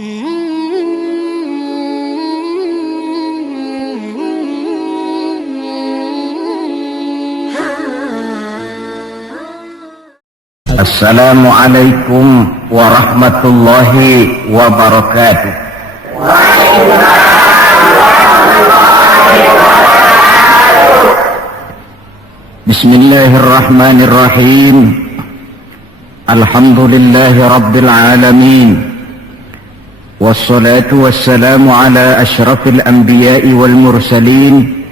Assalamualaikum warahmatullahi wabarakatuh. Bismillahirrahmanirrahim. Alhamdulillahi rabbil alamin. Wassalatu wassalamu ala ashrafil anbiya'i wal mursalin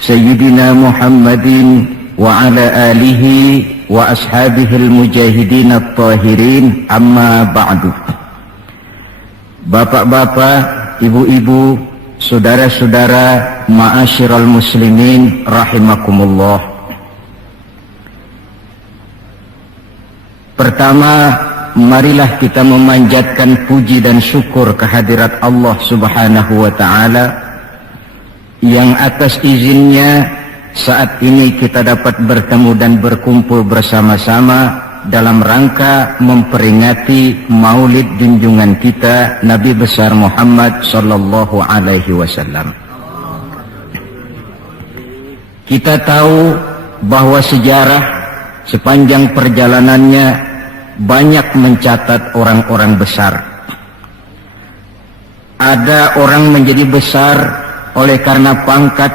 Sayyidina Muhammadin wa ala alihi wa ashabihil mujahidin at-tahirin, amma ba'du. Bapak-bapak, ibu-ibu, saudara-saudara, ma'asyiral muslimin rahimakumullah. Pertama, marilah kita memanjatkan puji dan syukur kehadirat Allah Subhanahu wa ta'ala yang atas izinnya saat ini kita dapat bertemu dan berkumpul bersama-sama dalam rangka memperingati maulid junjungan kita Nabi besar Muhammad sallallahu alaihi wasallam. Kita tahu bahwa sejarah sepanjang perjalanannya banyak mencatat orang-orang besar. Ada orang menjadi besar oleh karena pangkat,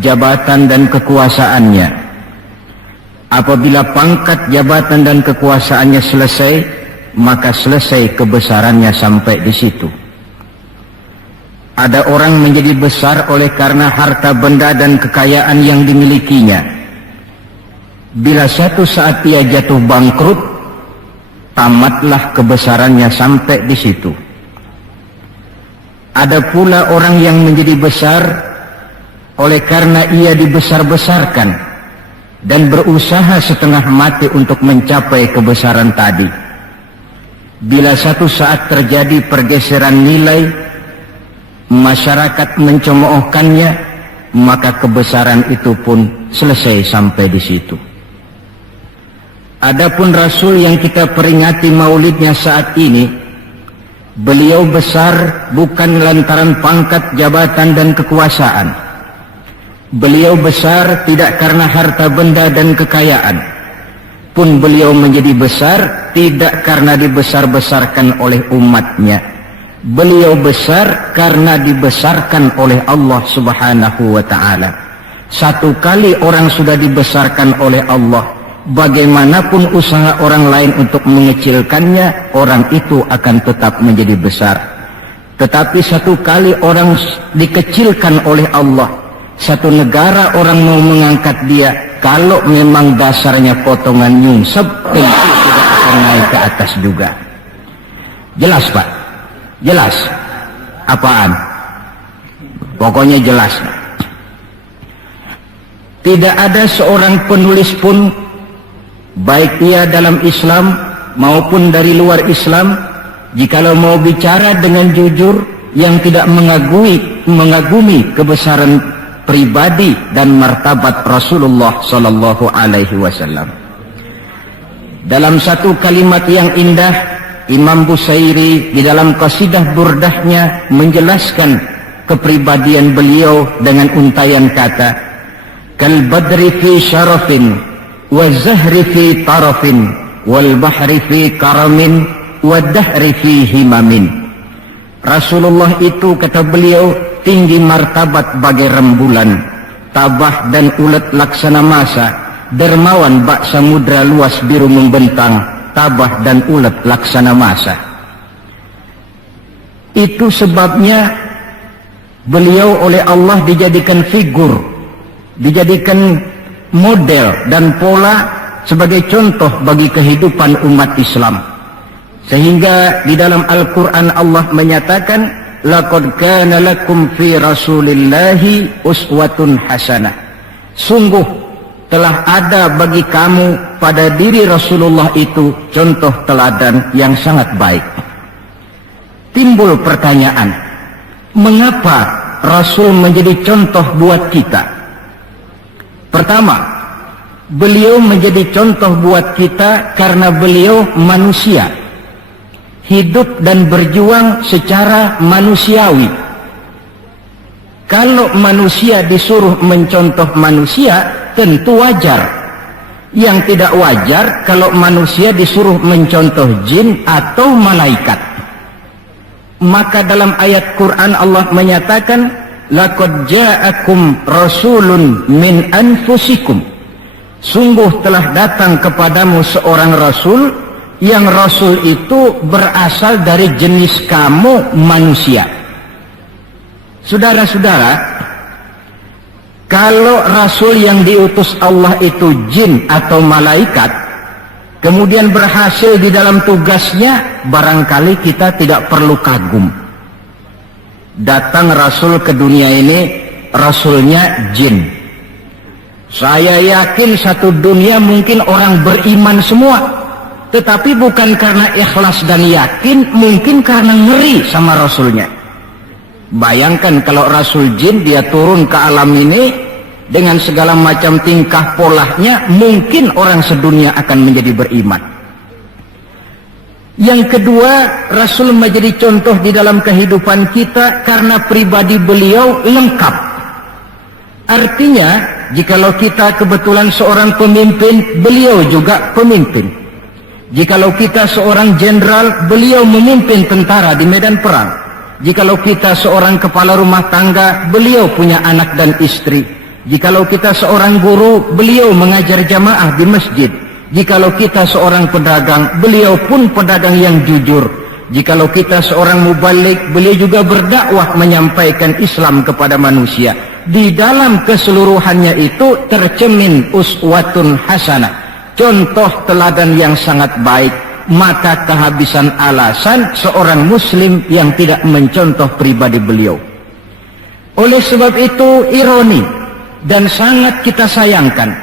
jabatan dan kekuasaannya. Apabila pangkat, jabatan dan kekuasaannya selesai, maka selesai kebesarannya sampai di situ. Ada orang menjadi besar oleh karena harta benda dan kekayaan yang dimilikinya. Bila suatu saat ia jatuh bangkrut, tamatlah kebesarannya sampai di situ. Ada pula orang yang menjadi besar oleh karena ia dibesar-besarkan dan berusaha setengah mati untuk mencapai kebesaran tadi. Bila satu saat terjadi pergeseran nilai, masyarakat mencemoohkannya, maka kebesaran itu pun selesai sampai di situ. Adapun Rasul yang kita peringati maulidnya saat ini, beliau besar bukan lantaran pangkat, jabatan dan kekuasaan. Beliau besar tidak karena harta benda dan kekayaan. Pun beliau menjadi besar tidak karena dibesar-besarkan oleh umatnya. Beliau besar karena dibesarkan oleh Allah Subhanahu wa ta'ala. Satu kali orang sudah dibesarkan oleh Allah, bagaimanapun usaha orang lain untuk mengecilkannya, orang itu akan tetap menjadi besar. Tetapi satu kali orang dikecilkan oleh Allah, satu negara orang mau mengangkat dia, kalau memang dasarnya potongan nyungsep, tentu tidak akan naik ke atas juga. Jelas Pak? Jelas? Apaan? Pokoknya jelas. Tidak ada seorang penulis pun, baik ia dalam Islam maupun dari luar Islam, jikalau mau bicara dengan jujur yang tidak mengagumi kebesaran pribadi dan martabat Rasulullah sallallahu alaihi wasallam. Dalam satu kalimat yang indah, Imam Busairi di dalam qasidah burdahnya menjelaskan kepribadian beliau dengan untayan kata, kal badri fi syarafin wazahri fi tarafin wal bahri fi karamin wadahri fi himamin. Rasulullah itu, kata beliau, tinggi martabat bagai rembulan, tabah dan ulet laksana masa, dermawan bak samudra luas biru membentang, tabah dan ulet laksana masa. Itu sebabnya beliau oleh Allah dijadikan figur, dijadikan model dan pola sebagai contoh bagi kehidupan umat Islam. Sehingga di dalam Al-Quran Allah menyatakan, laqad kana lakum fi rasulillahi uswatun hasanah. Sungguh telah ada bagi kamu pada diri Rasulullah itu contoh teladan yang sangat baik. Timbul pertanyaan, mengapa Rasul menjadi contoh buat kita? Pertama, beliau menjadi contoh buat kita karena beliau manusia. hidup dan berjuang secara manusiawi. Kalau manusia disuruh mencontoh manusia, tentu wajar. Yang tidak wajar kalau manusia disuruh mencontoh jin atau malaikat. Maka dalam ayat Quran Allah menyatakan, laqad ja'akum rasulun min anfusikum. Sungguh telah datang kepadamu seorang rasul, yang rasul itu berasal dari jenis kamu manusia. Saudara-saudara, kalau rasul yang diutus Allah itu jin atau malaikat, kemudian berhasil di dalam tugasnya, barangkali kita tidak perlu kagum. Datang rasul ke dunia ini, rasulnya jin. Saya yakin satu dunia mungkin orang beriman semua, tetapi bukan karena ikhlas dan yakin, mungkin karena ngeri sama rasulnya. Bayangkan kalau rasul jin dia turun ke alam ini dengan segala macam tingkah polanya, mungkin orang sedunia akan menjadi beriman. Yang kedua, rasul menjadi contoh di dalam kehidupan kita karena pribadi beliau lengkap. Artinya, jikalau kita kebetulan seorang pemimpin, beliau juga pemimpin. Jikalau kita seorang jenderal, beliau memimpin tentara di medan perang. Jikalau kita seorang kepala rumah tangga, beliau punya anak dan istri. Jikalau kita seorang guru, beliau mengajar jamaah di masjid. Jikalau kita seorang pedagang, beliau pun pedagang yang jujur. Jikalau kita seorang mubalik, beliau juga berdakwah menyampaikan Islam kepada manusia. Di dalam keseluruhannya itu tercemin uswatun hasanah, contoh teladan yang sangat baik. Maka kehabisan alasan seorang muslim yang tidak mencontoh pribadi beliau. Oleh sebab itu ironi dan sangat kita sayangkan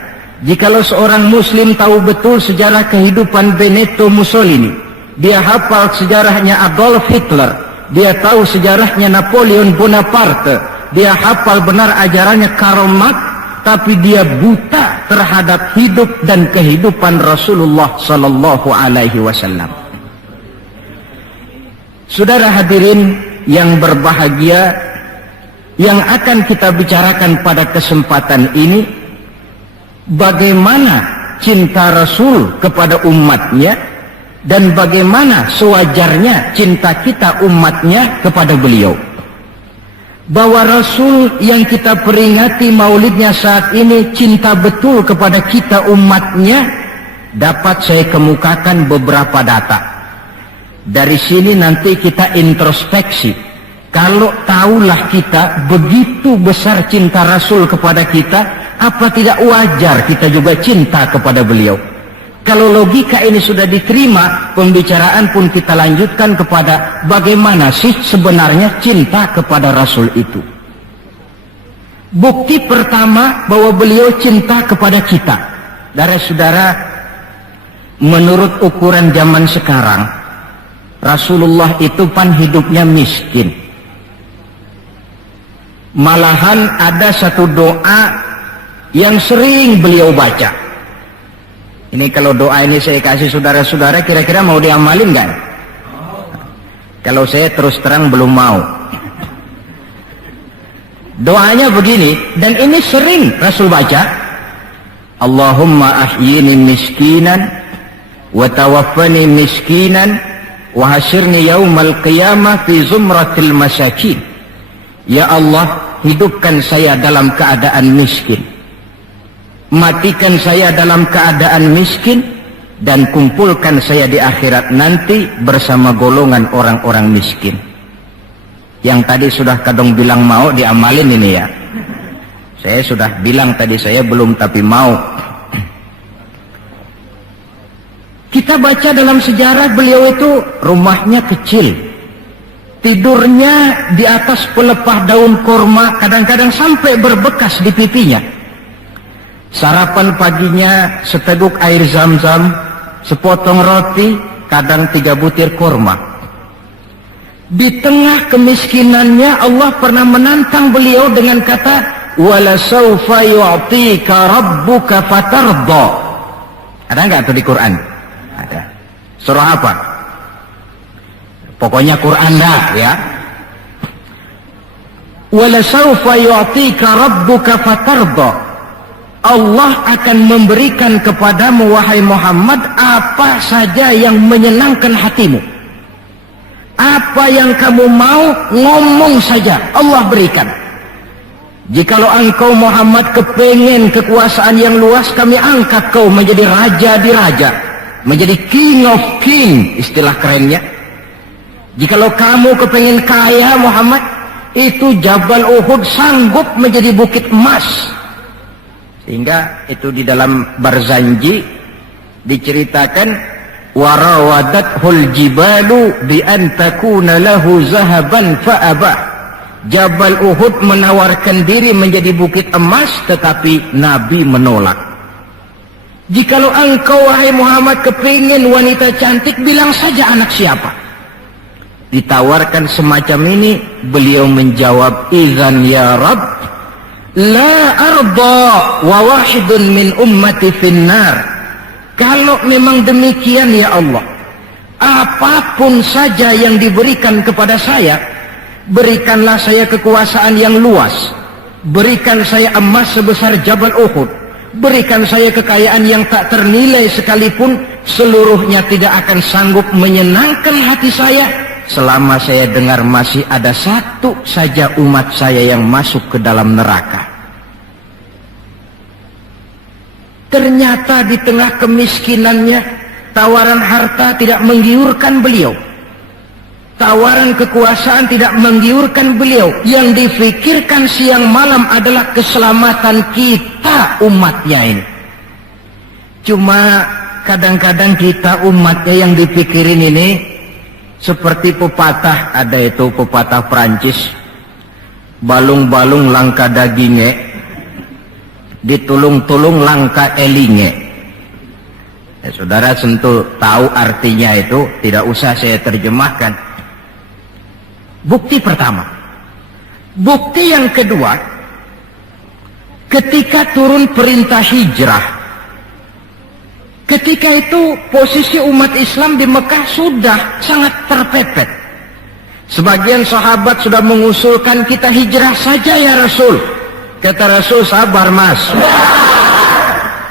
jikalau seorang muslim tahu betul sejarah kehidupan Benito Mussolini, dia hafal sejarahnya Adolf Hitler, dia tahu sejarahnya Napoleon Bonaparte, dia hafal benar ajarannya Karl Marx, tapi dia buta terhadap hidup dan kehidupan Rasulullah sallallahu alaihi wasallam. Saudara hadirin yang berbahagia, yang akan kita bicarakan pada kesempatan ini, bagaimana cinta Rasul kepada umatnya dan bagaimana sewajarnya cinta kita umatnya kepada beliau. Bahwa Rasul yang kita peringati maulidnya saat ini cinta betul kepada kita umatnya, dapat saya kemukakan beberapa data. Dari sini nanti kita introspeksi. Kalau tahulah kita begitu besar cinta Rasul kepada kita, apa tidak wajar kita juga cinta kepada beliau? Kalau logika ini sudah diterima, pembicaraan pun kita lanjutkan kepada bagaimana sih sebenarnya cinta kepada Rasul itu. Bukti pertama bahwa beliau cinta kepada kita. Saudara-saudara, menurut ukuran zaman sekarang, Rasulullah itu pan hidupnya miskin. Malahan ada satu doa yang sering beliau baca. Ini kalau doa ini saya kasih saudara-saudara, kira-kira mau diamalin nggak? Kalau saya terus terang belum mau. Doanya begini, dan ini sering Rasul baca. Allahumma ahyini miskinan, wa tawaffani miskinan, wa hasyirni yaumal qiyamah fi zumratil masakin. Ya Allah, hidupkan saya dalam keadaan miskin, matikan saya dalam keadaan miskin, dan kumpulkan saya di akhirat nanti bersama golongan orang-orang miskin. Yang tadi sudah kadang bilang mau diamalin ini ya. Saya sudah bilang tadi saya belum tapi mau. Kita baca dalam sejarah beliau itu rumahnya kecil, tidurnya di atas pelepah daun korma, kadang-kadang sampai berbekas di pipinya. Sarapan paginya seteguk air zam-zam, sepotong roti, kadang 3 butir korma. Di tengah kemiskinannya Allah pernah menantang beliau dengan kata, wala sawfa yu'tika rabbuka fatarda. Ada nggak tuh di Quran? Ada. Surah apa? Pokoknya Quran dah ya. Walasawfa yu'tika rabbuka fatarda. Allah akan memberikan kepadamu wahai Muhammad apa saja yang menyenangkan hatimu. Apa yang kamu mau, ngomong saja, Allah berikan. Jikalau engkau Muhammad kepengen kekuasaan yang luas, kami angkat kau menjadi raja di raja, menjadi king of king, istilah kerennya. Jikalau kamu kepengen kaya Muhammad, itu Jabal Uhud sanggup menjadi bukit emas. Sehingga itu di dalam Barzanji diceritakan, warawadathu jibalu bi an takuna lahu zahaban fa'aba. Jabal Uhud menawarkan diri menjadi bukit emas, tetapi Nabi menolak. Jikalau engkau wahai Muhammad kepingin wanita cantik, bilang saja anak siapa. Ditawarkan semacam ini, beliau menjawab, idzan ya Rabb la arda wa wahidun min ummati finnar. Kalau memang demikian ya Allah, apapun saja yang diberikan kepada saya, berikanlah saya kekuasaan yang luas, berikan saya emas sebesar Jabal Uhud, berikan saya kekayaan yang tak ternilai sekalipun, seluruhnya tidak akan sanggup menyenangkan hati saya selama saya dengar masih ada satu saja umat saya yang masuk ke dalam neraka. Ternyata di tengah kemiskinannya, tawaran harta tidak menggiurkan beliau. Tawaran kekuasaan tidak menggiurkan beliau. Yang difikirkan siang malam adalah keselamatan kita umatnya ini. Cuma kadang-kadang kita umatnya yang dipikirin ini seperti pepatah, ada itu pepatah Prancis, balung-balung langka dagingnya, ditulung-tulung langka elinge. Ya, saudara tentu tahu artinya itu, tidak usah saya terjemahkan. Bukti pertama. Bukti yang kedua, ketika turun perintah hijrah, ketika itu posisi umat Islam di Mekah sudah sangat terpepet. Sebagian sahabat sudah mengusulkan, kita hijrah saja ya Rasul. Kata Rasul, sabar mas,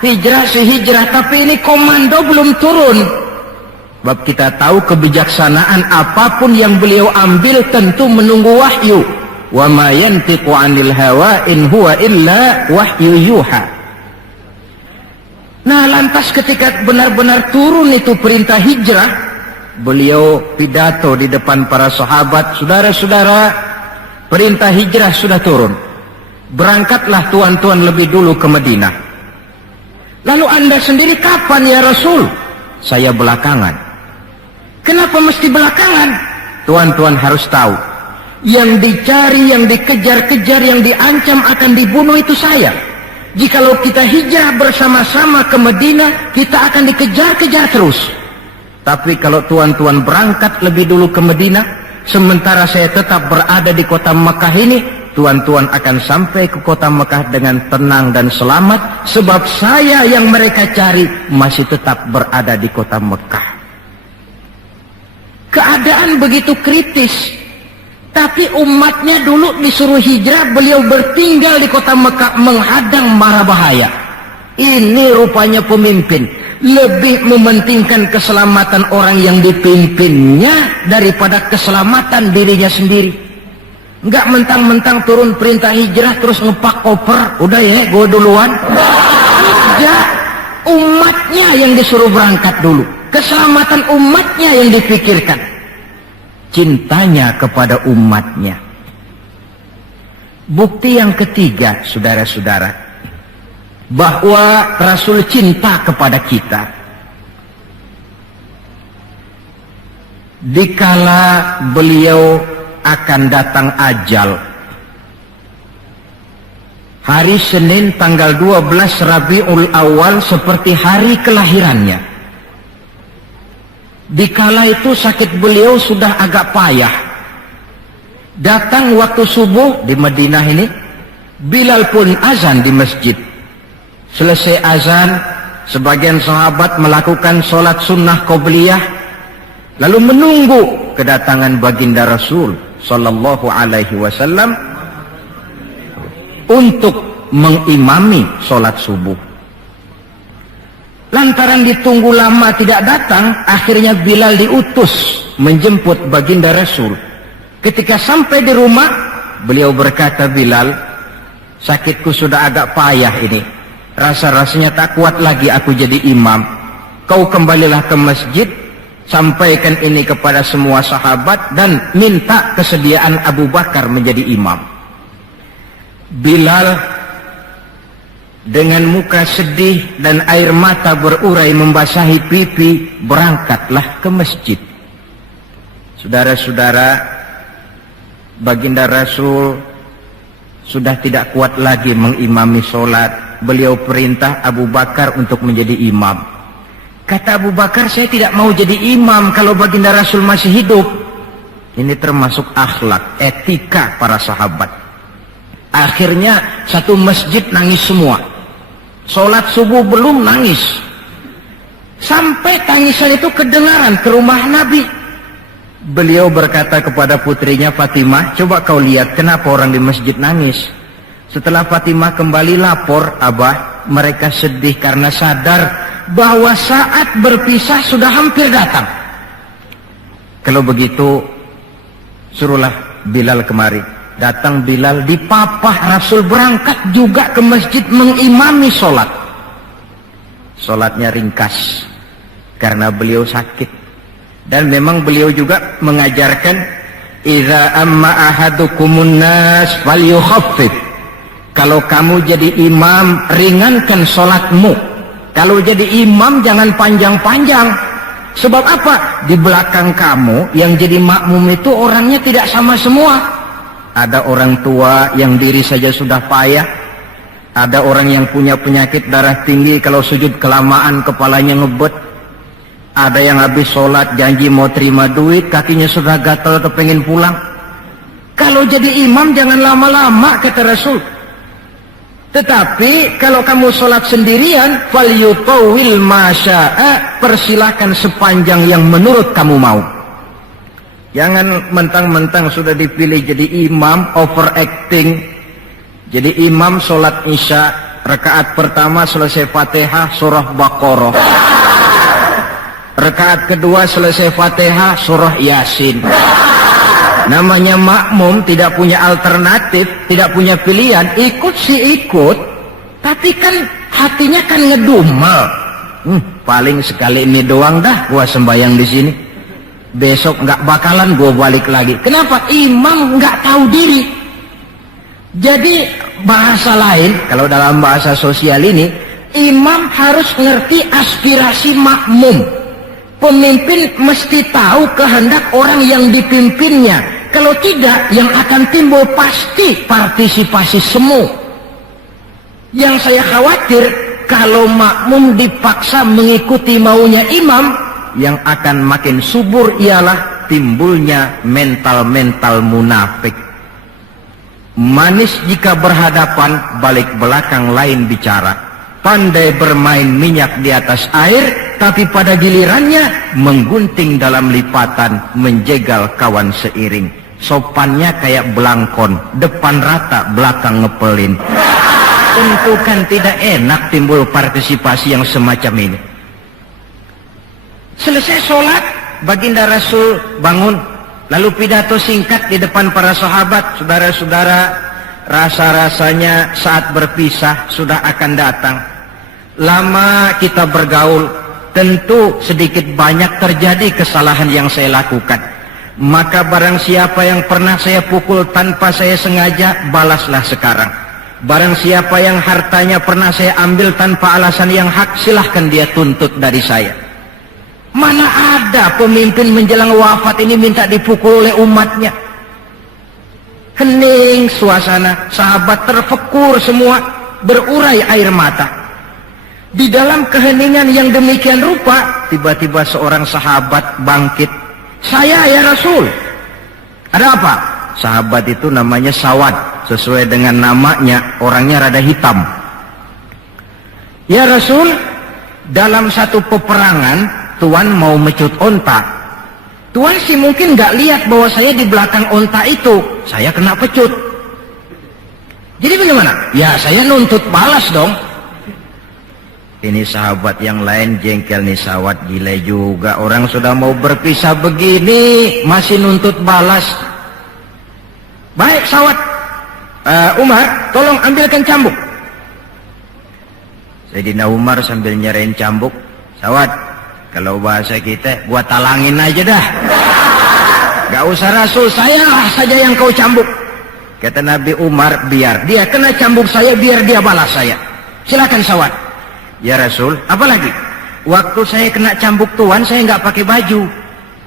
hijrah sih hijrah, tapi ini komando belum turun. Sebab kita tahu kebijaksanaan, apapun yang beliau ambil tentu menunggu wahyu. Wa ma yantiqu 'anil hawa in huwa illa wahyu yuha. Nah, lantas ketika benar-benar turun itu perintah hijrah, beliau pidato di depan para sahabat, saudara-saudara, perintah hijrah sudah turun. Berangkatlah tuan-tuan lebih dulu ke Madinah. Lalu anda sendiri kapan ya Rasul? Saya belakangan. Kenapa mesti belakangan? Tuan-tuan harus tahu, yang dicari, yang dikejar-kejar, yang diancam akan dibunuh itu saya. Jikalau kita hijrah bersama-sama ke Madinah, kita akan dikejar-kejar terus. Tapi kalau tuan-tuan berangkat lebih dulu ke Madinah, sementara saya tetap berada di kota Mekah ini, tuan-tuan akan sampai ke kota Mekah dengan tenang dan selamat, sebab saya yang mereka cari masih tetap berada di kota Mekah. Keadaan begitu kritis, tapi umatnya dulu disuruh hijrah, beliau bertinggal di kota Mekah menghadang mara bahaya. Ini rupanya pemimpin lebih mementingkan keselamatan orang yang dipimpinnya daripada keselamatan dirinya sendiri. Enggak mentang-mentang turun perintah hijrah terus ngepak koper, udah ya gue duluan. Enggak, umatnya yang disuruh berangkat dulu, keselamatan umatnya yang dipikirkan, cintanya kepada umatnya. Bukti yang ketiga, saudara-saudara, bahwa Rasul cinta kepada kita. Dikala beliau akan datang ajal, hari Senin tanggal 12 Rabiul Awal seperti hari kelahirannya. Dikala itu sakit beliau sudah agak payah. Datang waktu subuh di Madinah ini, Bilal pun azan di masjid. Selesai azan, sebagian sahabat melakukan sholat sunnah qobliyah. lalu menunggu kedatangan baginda Rasul sallallahu alaihi wasallam untuk mengimami sholat subuh. Lantaran ditunggu lama tidak datang, akhirnya Bilal diutus menjemput baginda Rasul. Ketika sampai di rumah, beliau berkata, "Bilal, sakitku sudah agak payah ini. Rasa-rasanya tak kuat lagi aku jadi imam. Kau kembalilah ke masjid, sampaikan ini kepada semua sahabat dan minta kesediaan Abu Bakar menjadi imam." Bilal dengan muka sedih dan air mata berurai membasahi pipi berangkatlah ke masjid. Saudara-saudara, baginda Rasul sudah tidak kuat lagi mengimami sholat. Beliau perintah Abu Bakar untuk menjadi imam. Kata Abu Bakar, "Saya tidak mau jadi imam kalau baginda Rasul masih hidup." Ini termasuk akhlak, etika para sahabat. Akhirnya satu masjid nangis semua. Sholat subuh belum nangis. Sampai tangisan itu kedengaran ke rumah Nabi. Beliau berkata kepada putrinya Fatimah, "Coba kau lihat kenapa orang di masjid nangis." Setelah Fatimah kembali lapor, "Abah, mereka sedih karena sadar bahwa saat berpisah sudah hampir datang." Kalau begitu, suruhlah Bilal kemari. Datang Bilal, dipapah Rasul berangkat juga ke masjid mengimami sholat. Sholatnya ringkas karena beliau sakit. Dan memang beliau juga mengajarkan, "Idza amma ahadukumun nas falyukhaffif." Kalau kamu jadi imam, ringankan sholatmu. Kalau jadi imam jangan panjang-panjang. Sebab apa? Di belakang kamu yang jadi makmum itu orangnya tidak sama semua. Ada orang tua yang diri saja sudah payah. Ada orang yang punya penyakit darah tinggi, kalau sujud kelamaan kepalanya ngebet. Ada yang habis sholat janji mau terima duit, kakinya sudah gatal kepengen pulang. Kalau jadi imam jangan lama-lama, kata Rasul. Tetapi kalau kamu sholat sendirian, falyutawil masya'a, persilahkan sepanjang yang menurut kamu mau. Jangan mentang-mentang sudah dipilih jadi imam, overacting. Jadi imam sholat isya, rakaat pertama selesai Fatihah surah Baqarah. Rakaat kedua selesai Fatihah surah Yasin. Namanya makmum, tidak punya alternatif, tidak punya pilihan. Ikut sih ikut, tapi kan hatinya kan ngedumel. Paling sekali ini doang dah gua sembahyang di sini. Besok nggak bakalan gua balik lagi. Kenapa? Imam nggak tahu diri. Jadi bahasa lain, kalau dalam bahasa sosial ini, imam harus ngerti aspirasi makmum. Pemimpin mesti tahu kehendak orang yang dipimpinnya. Kalau tidak, yang akan timbul pasti partisipasi semu. Yang saya khawatir, kalau makmum dipaksa mengikuti maunya imam, yang akan makin subur ialah timbulnya mental-mental munafik. Manis jika berhadapan, balik belakang lain bicara. Pandai bermain minyak di atas air, tapi pada gilirannya menggunting dalam lipatan, menjegal kawan seiring. Sopannya kayak belangkon, depan rata, belakang ngepelin. Tentu kan tidak enak timbul partisipasi yang semacam ini. Selesai sholat, baginda Rasul bangun, lalu pidato singkat di depan para sahabat. Saudara-saudara, rasa-rasanya saat berpisah sudah akan datang. Lama kita bergaul, tentu sedikit banyak terjadi kesalahan yang saya lakukan. Maka barang siapa yang pernah saya pukul tanpa saya sengaja, balaslah sekarang. Barang siapa yang hartanya pernah saya ambil tanpa alasan yang hak, silahkan dia tuntut dari saya. Mana ada pemimpin menjelang wafat ini minta dipukul oleh umatnya. Hening suasana, sahabat terfekur semua, berurai air mata. Di dalam keheningan yang demikian rupa, tiba-tiba seorang sahabat bangkit. "Saya ya Rasul." "Ada apa?" Sahabat itu namanya Sawad, sesuai dengan namanya, orangnya rada hitam. "Ya Rasul, dalam satu peperangan Tuan mau mecut onta. Tuan sih mungkin nggak lihat bahwa saya di belakang onta itu, saya kena pecut. Jadi bagaimana? Ya saya nuntut balas dong. Ini sahabat yang lain jengkel nih, sawat gila juga. Orang sudah mau berpisah begini, masih nuntut balas. Baik sawat, Umar, tolong ambilkan cambuk. Sayyidina Umar sambil nyerahin cambuk, sawat, kalau bahasa kita, gua talangin aja dah. Gak usah Rasul, saya saja yang kau cambuk. Kata Nabi Umar, biar dia kena cambuk saya, biar dia balas saya. Silakan sawat. Ya Rasul, apalagi? Waktu saya kena cambuk tuan, saya nggak pakai baju.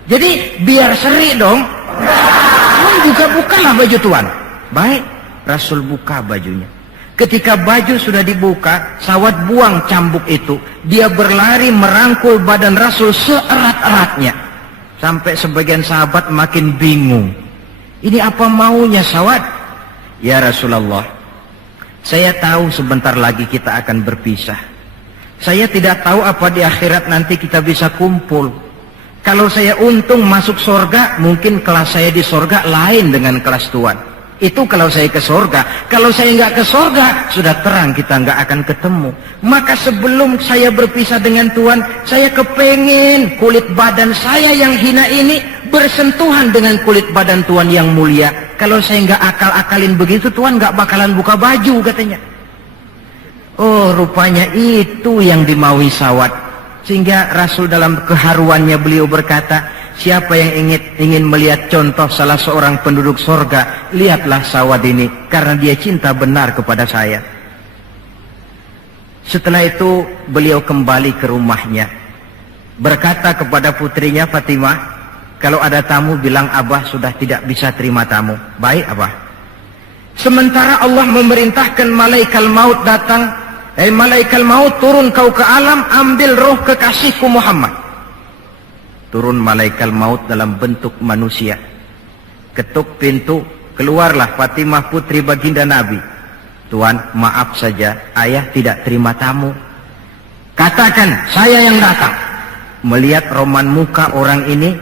Jadi biar seri dong. Tuan buka-bukalah baju tuan. Baik, Rasul buka bajunya. Ketika baju sudah dibuka, sawat buang cambuk itu. Dia berlari merangkul badan Rasul seerat-eratnya. Sampai sebagian sahabat makin bingung. Ini apa maunya sawat? Ya Rasulullah, saya tahu sebentar lagi kita akan berpisah. Saya tidak tahu apa di akhirat nanti kita bisa kumpul. Kalau saya untung masuk surga, mungkin kelas saya di surga lain dengan kelas tuan. Itu kalau saya ke surga. Kalau saya nggak ke surga, sudah terang kita nggak akan ketemu. Maka sebelum saya berpisah dengan Tuhan, saya kepengen kulit badan saya yang hina ini bersentuhan dengan kulit badan Tuhan yang mulia. Kalau saya nggak akal-akalin begitu, Tuhan nggak bakalan buka baju katanya. Oh, rupanya itu yang dimaui sawat. Sehingga Rasul dalam keharuannya beliau berkata, siapa yang ingin melihat contoh salah seorang penduduk sorga, lihatlah sawat ini, karena dia cinta benar kepada saya. Setelah itu beliau kembali ke rumahnya, berkata kepada putrinya Fatimah, kalau ada tamu bilang Abah sudah tidak bisa terima tamu. Baik Abah. Sementara Allah memerintahkan malaikat maut datang, malaikat maut turun kau ke alam, ambil roh kekasihku Muhammad. Turun malaikat maut dalam bentuk manusia. Ketuk pintu, keluarlah Fatimah putri baginda Nabi. Tuan, maaf saja, ayah tidak terima tamu. Katakan, saya yang datang. Melihat roman muka orang ini,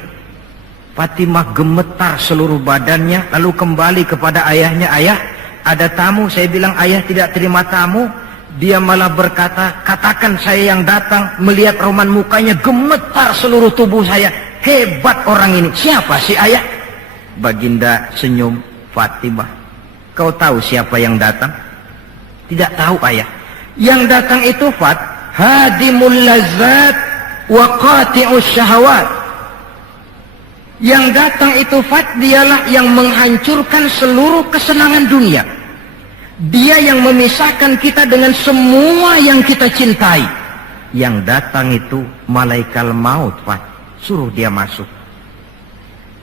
Fatimah gemetar seluruh badannya, lalu kembali kepada ayahnya, ayah, ada tamu. Saya bilang ayah tidak terima tamu. Dia malah berkata, katakan saya yang datang. Melihat roman mukanya, gemetar seluruh tubuh saya. Hebat orang ini. Siapa sih ayah? Baginda senyum. Fatimah, kau tahu siapa yang datang? Tidak tahu ayah. Yang datang itu Fat, hadimul lazat wa qati'us syahawat. Yang datang itu Fat, dialah yang menghancurkan seluruh kesenangan dunia. Dia yang memisahkan kita dengan semua yang kita cintai. Yang datang itu malaikat maut, Pak. Suruh dia masuk.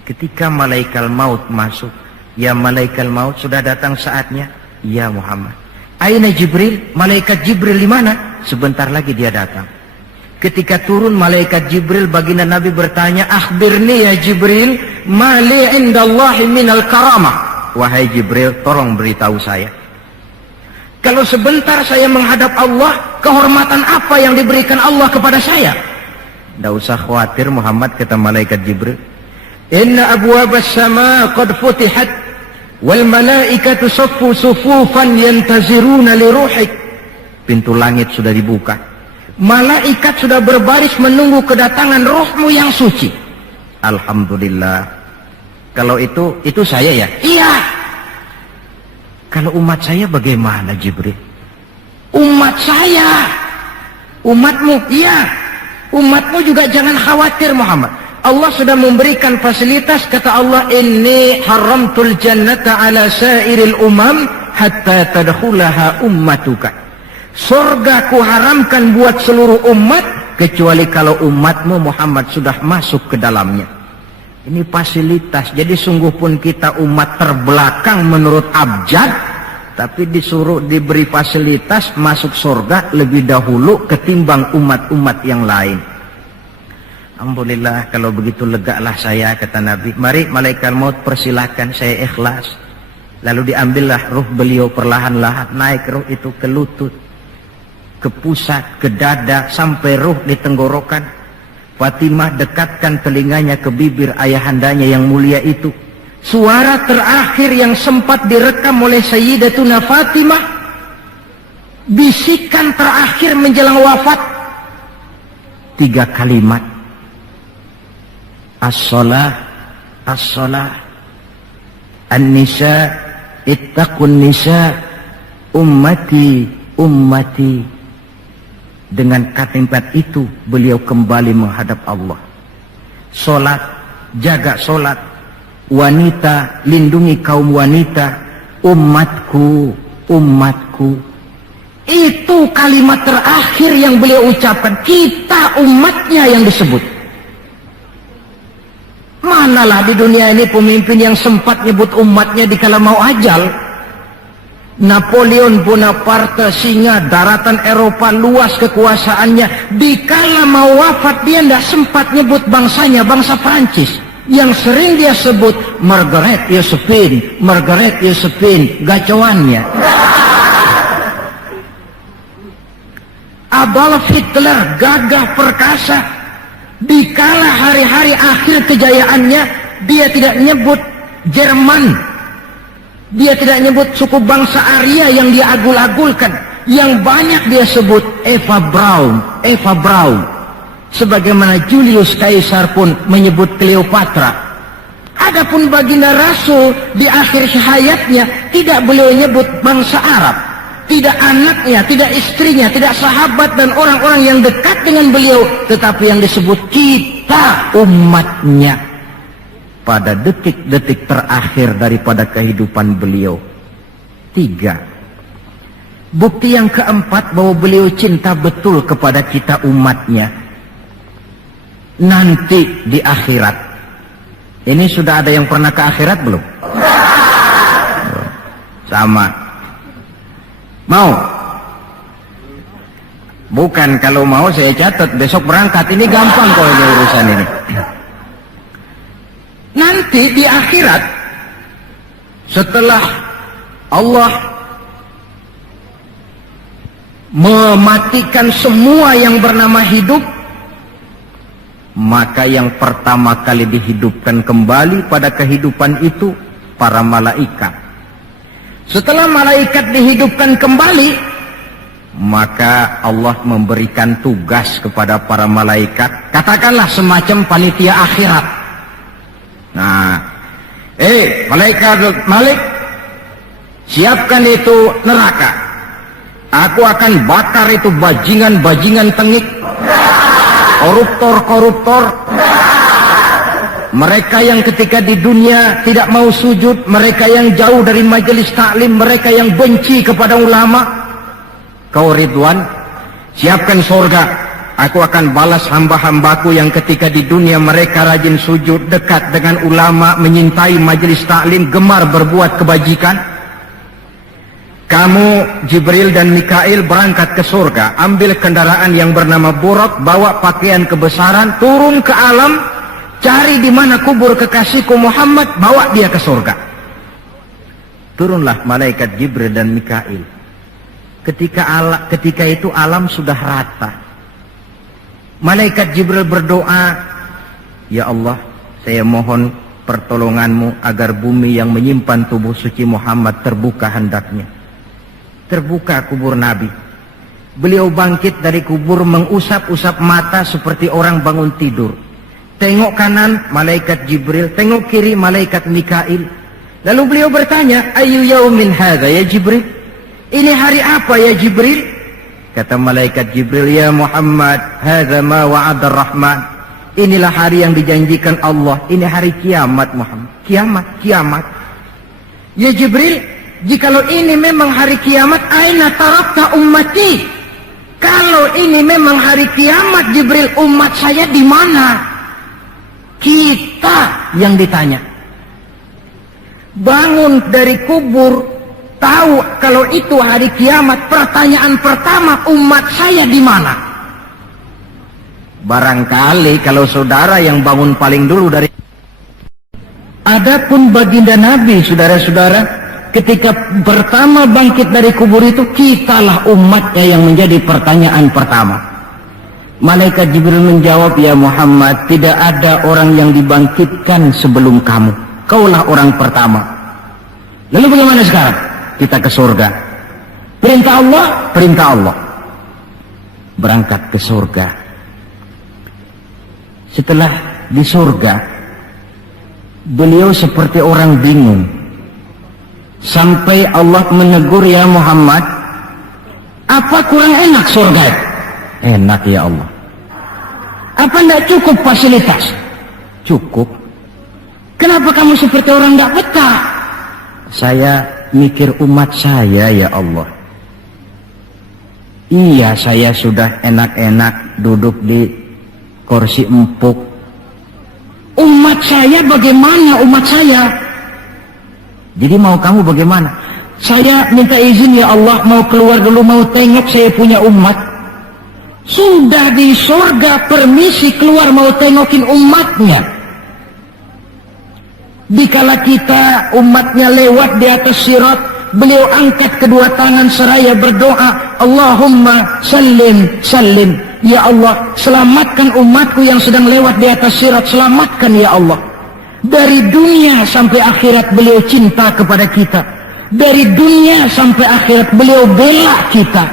Ketika malaikat maut masuk, ya malaikat maut sudah datang saatnya. Ya Muhammad. Aina Jibril? Malaikat Jibril di mana? Sebentar lagi dia datang. Ketika turun malaikat Jibril, baginda Nabi bertanya, akhbirni ya Jibril, mali indallahi minal karamah. Wahai Jibril, tolong beritahu saya. Kalau sebentar saya menghadap Allah, kehormatan apa yang diberikan Allah kepada saya? Tidak usah khawatir Muhammad, kata malaikat Jibril. Inna abwabas sama qad futihat, wal malaikatu saffu sufufan yantaziruna li ruhik. Pintu langit sudah dibuka. Malaikat sudah berbaris menunggu kedatangan rohmu yang suci. Alhamdulillah. Kalau itu saya ya? Iya. Kalau umat saya bagaimana Jibril? Umat saya, umatmu, iya. Umatmu juga jangan khawatir Muhammad. Allah sudah memberikan fasilitas, kata Allah, inni haramtul jannata ala sairil umam hatta tadkhulaha ummatuka. Surga ku haramkan buat seluruh umat, kecuali kalau umatmu Muhammad sudah masuk ke dalamnya. Ini fasilitas. Jadi sungguh pun kita umat terbelakang menurut abjad, tapi disuruh diberi fasilitas masuk surga lebih dahulu ketimbang umat-umat yang lain. Alhamdulillah, kalau begitu legalah saya, kata Nabi. Mari malaikat maut persilahkan, saya ikhlas. Lalu diambillah ruh beliau perlahan-lahan, naik ruh itu ke lutut, ke pusat, ke dada, sampai ruh di tenggorokan. Fatimah dekatkan telinganya ke bibir ayahandanya yang mulia itu. Suara terakhir yang sempat direkam oleh Sayyidatuna Fatimah, bisikan terakhir menjelang wafat, 3 kalimat. As-salah, as-salah, an-nisa, ittaqun nisa, ummati, ummati. Dengan kalimat itu beliau kembali menghadap Allah. Solat, jaga solat. Wanita, lindungi kaum wanita. Umatku, umatku. Itu kalimat terakhir yang beliau ucapkan. Kita umatnya yang disebut. Manalah di dunia ini pemimpin yang sempat nyebut umatnya dikala mau ajal. Napoleon Bonaparte, singa daratan Eropa, luas kekuasaannya, dikala mau wafat dia tidak sempat nyebut bangsanya, bangsa Prancis. Yang sering dia sebut Margaret Josephine, Margaret Josephine, gacoannya. Adolf Hitler, gagah perkasa, dikala hari-hari akhir kejayaannya, dia tidak nyebut Jerman. Dia tidak nyebut suku bangsa Arya yang dia agul-agulkan. Yang banyak dia sebut Eva Braun, Eva Braun. Sebagaimana Julius Caesar pun menyebut Cleopatra. Adapun baginda Rasul di akhir hayatnya tidak beliau nyebut bangsa Arab. Tidak anaknya, tidak istrinya, tidak sahabat dan orang-orang yang dekat dengan beliau. Tetapi yang disebut kita umatnya. Pada detik-detik terakhir daripada kehidupan beliau. 3. Bukti yang keempat bahwa beliau cinta betul kepada kita umatnya. Nanti di akhirat. Ini sudah ada yang pernah ke akhirat belum? Sama. Mau? Bukan, kalau mau saya catat besok berangkat. Ini gampang kalau ada urusan ini. Nanti di akhirat, setelah Allah mematikan semua yang bernama hidup, maka yang pertama kali dihidupkan kembali pada kehidupan itu para malaikat. Setelah malaikat dihidupkan kembali, maka Allah memberikan tugas kepada para malaikat, katakanlah semacam panitia akhirat. Nah, malaikat Malik, siapkan itu neraka. Aku akan bakar itu bajingan-bajingan tengik, koruptor-koruptor, mereka yang ketika di dunia tidak mau sujud, mereka yang jauh dari majelis taklim, mereka yang benci kepada ulama. Kau Ridwan, siapkan surga. Aku akan balas hamba-hambaku yang ketika di dunia mereka rajin sujud, dekat dengan ulama, menyintai majelis taklim, gemar berbuat kebajikan. Kamu Jibril dan Mikail berangkat ke surga, ambil kendaraan yang bernama Buraq, bawa pakaian kebesaran, turun ke alam, cari di mana kubur kekasihku Muhammad, bawa dia ke surga. Turunlah malaikat Jibril dan Mikail. Ketika itu alam sudah rata. Malaikat Jibril berdoa, ya Allah, saya mohon pertolonganmu agar bumi yang menyimpan tubuh suci Muhammad terbuka hendaknya. Terbuka kubur Nabi. Beliau bangkit dari kubur mengusap-usap mata seperti orang bangun tidur. Tengok kanan malaikat Jibril, tengok kiri malaikat Mikail. Lalu beliau bertanya, ayu yaumin hadza ya Jibril? Ini hari apa ya Jibril? Kata malaikat Jibril, ya Muhammad, hadza ma wa'ada ar-Rahman. Inilah hari yang dijanjikan Allah. Ini hari kiamat Muhammad. Kiamat, kiamat. Ya Jibril, jikalau ini memang hari kiamat, aina tarakta ummati? Kalau ini memang hari kiamat Jibril, umat saya di mana? Kita yang ditanya. Bangun dari kubur, tahu kalau itu hari kiamat, pertanyaan pertama, umat saya di mana? Barangkali kalau saudara yang bangun paling dulu dari. Adapun baginda Nabi, saudara-saudara, ketika pertama bangkit dari kubur itu, kitalah umatnya yang menjadi pertanyaan pertama. Malaikat Jibril menjawab, ya Muhammad, tidak ada orang yang dibangkitkan sebelum kamu. Kaulah orang pertama. Lalu bagaimana sekarang? Kita ke surga. Perintah Allah, perintah Allah. Berangkat ke surga. Setelah di surga, beliau seperti orang bingung. Sampai Allah menegur, ya Muhammad, apa kurang enak surga? Enak ya Allah. Apa tidak cukup fasilitas? Cukup. Kenapa kamu seperti orang tidak betah? Saya mikir umat saya ya Allah. Iya, saya sudah enak-enak duduk di kursi empuk. Umat saya bagaimana umat saya? Jadi mau kamu bagaimana? Saya minta izin ya Allah, mau keluar dulu, mau tengok saya punya umat. Sudah di surga permisi keluar mau tengokin umatnya. Dikala kita umatnya lewat di atas sirat, beliau angkat kedua tangan seraya berdoa, Allahumma sallim sallim. Ya Allah, selamatkan umatku yang sedang lewat di atas sirat, selamatkan ya Allah. Dari dunia sampai akhirat beliau cinta kepada kita. Dari dunia sampai akhirat beliau bela kita.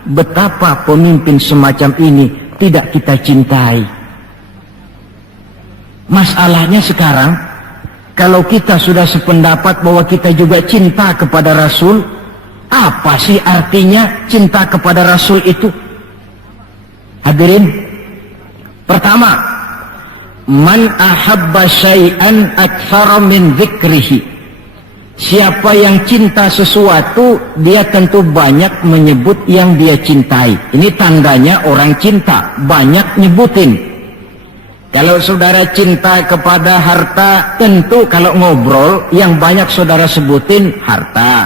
Betapa pemimpin semacam ini tidak kita cintai. Masalahnya sekarang, kalau kita sudah sependapat bahwa kita juga cinta kepada Rasul, apa sih artinya cinta kepada Rasul itu? Hadirin, pertama, man ahabba syai'an aktsara min dzikrihi. Siapa yang cinta sesuatu, dia tentu banyak menyebut yang dia cintai. Ini tandanya orang cinta, banyak nyebutin. Kalau saudara cinta kepada harta, tentu kalau ngobrol yang banyak saudara sebutin harta.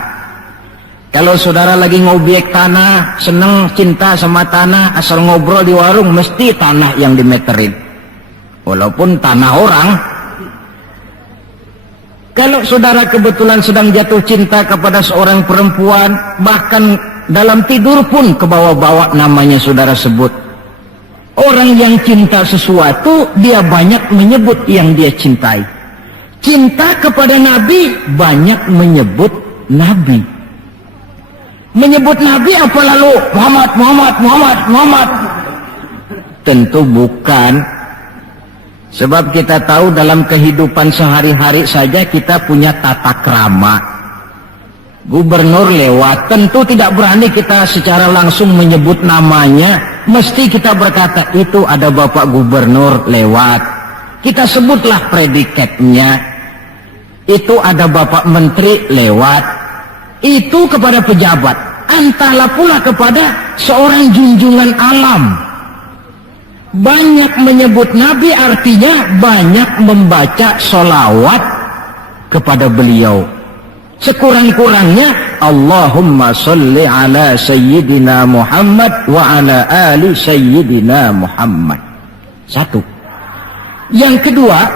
Kalau saudara lagi ngobyek tanah, seneng cinta sama tanah, asal ngobrol di warung mesti tanah yang dimeterin. Walaupun tanah orang. Kalau saudara kebetulan sedang jatuh cinta kepada seorang perempuan, bahkan dalam tidur pun kebawa-bawa namanya saudara sebut. Orang yang cinta sesuatu, dia banyak menyebut yang dia cintai. Cinta kepada Nabi, banyak menyebut Nabi. Menyebut Nabi apa lalu? Muhammad, Muhammad, Muhammad, Muhammad. Tentu bukan. Sebab kita tahu dalam kehidupan sehari-hari saja kita punya tata krama. Gubernur lewat, tentu tidak berani kita secara langsung menyebut namanya. Mesti kita berkata, itu ada Bapak Gubernur lewat. Kita sebutlah predikatnya. Itu ada Bapak Menteri lewat. Itu kepada pejabat. Entahlah pula kepada seorang junjungan alam. Banyak menyebut Nabi artinya banyak membaca sholawat kepada beliau. Sekurang-kurangnya Allahumma sholli ala Sayyidina Muhammad wa ala ali Sayyidina Muhammad. Satu. Yang kedua,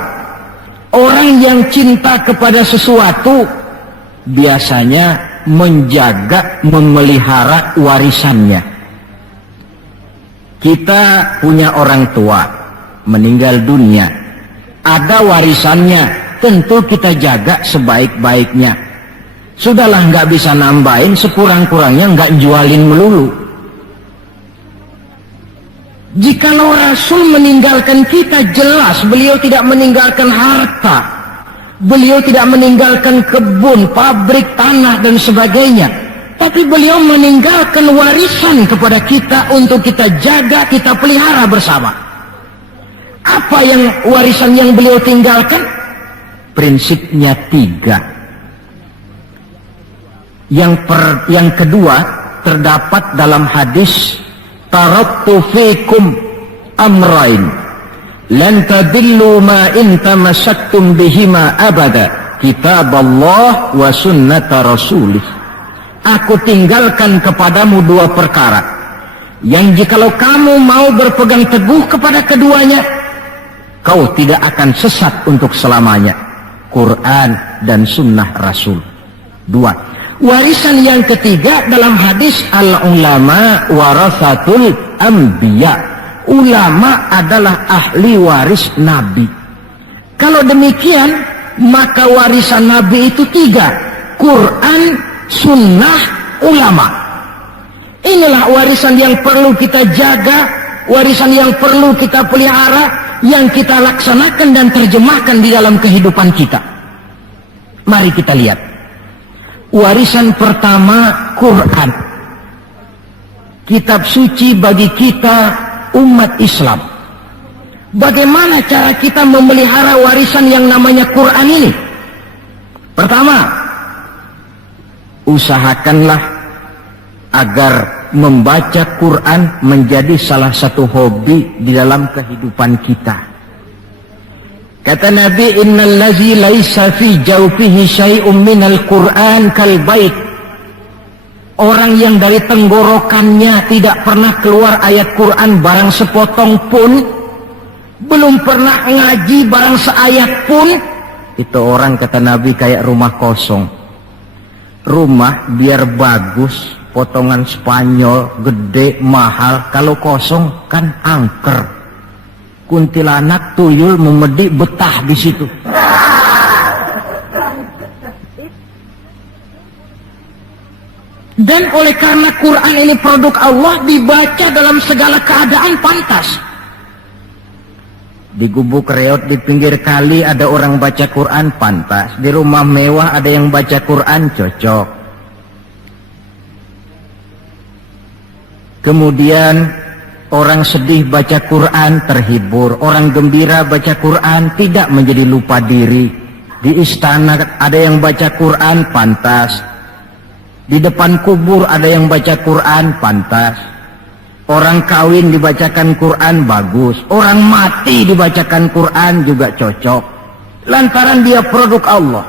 orang yang cinta kepada sesuatu biasanya menjaga, memelihara warisannya. Kita punya orang tua meninggal dunia, ada warisannya, tentu kita jaga sebaik-baiknya. Sudahlah, nggak bisa nambahin, sekurang-kurangnya nggak jualin melulu. Jikalau Rasul meninggalkan kita, jelas beliau tidak meninggalkan harta, beliau tidak meninggalkan kebun, pabrik, tanah dan sebagainya. Tapi beliau meninggalkan warisan kepada kita untuk kita jaga, kita pelihara bersama. Apa yang warisan yang beliau tinggalkan? Prinsipnya 3. Yang kedua terdapat dalam hadis, taraktu fikum amrain lan tadillu ma in tamassaktum bihima abada, kitab Allah wa sunnata rasulih. Aku tinggalkan kepadamu 2 perkara yang jikalau kamu mau berpegang teguh kepada keduanya, kau tidak akan sesat untuk selamanya. Quran dan sunnah Rasul. 2. Warisan yang ketiga dalam hadis, al-ulama warasatul anbiya. ulama adalah ahli waris Nabi. Kalau demikian, maka warisan Nabi itu 3: Quran, sunnah, ulama. Inilah warisan yang perlu kita jaga, warisan yang perlu kita pelihara, yang kita laksanakan dan terjemahkan di dalam kehidupan kita. Mari kita lihat. Warisan pertama, Quran. Kitab suci bagi kita umat Islam. Bagaimana cara kita memelihara warisan yang namanya Quran ini? Pertama, usahakanlah agar membaca Quran menjadi salah satu hobi di dalam kehidupan kita. Kata Nabi, innallazi laisa fi jawfihi syai'un minal Qur'an kal bait. Orang yang dari tenggorokannya tidak pernah keluar ayat Quran barang sepotong pun, belum pernah ngaji barang seayat pun, itu orang, kata Nabi, kayak rumah kosong. Rumah biar bagus, potongan Spanyol, gede, mahal, kalau kosong kan angker. Kuntilanak, tuyul, memedi, betah di situ. Dan oleh karena Quran ini produk Allah, dibaca dalam segala keadaan pantas. Di gubuk reot di pinggir kali ada orang baca Quran, pantas. Di rumah mewah ada yang baca Quran, cocok. Kemudian orang sedih baca Quran, terhibur. Orang gembira baca Quran, tidak menjadi lupa diri. Di istana ada yang baca Quran, pantas. Di depan kubur ada yang baca Quran, pantas. Orang kawin dibacakan Quran, bagus. Orang mati dibacakan Quran juga cocok. Lantaran dia produk Allah.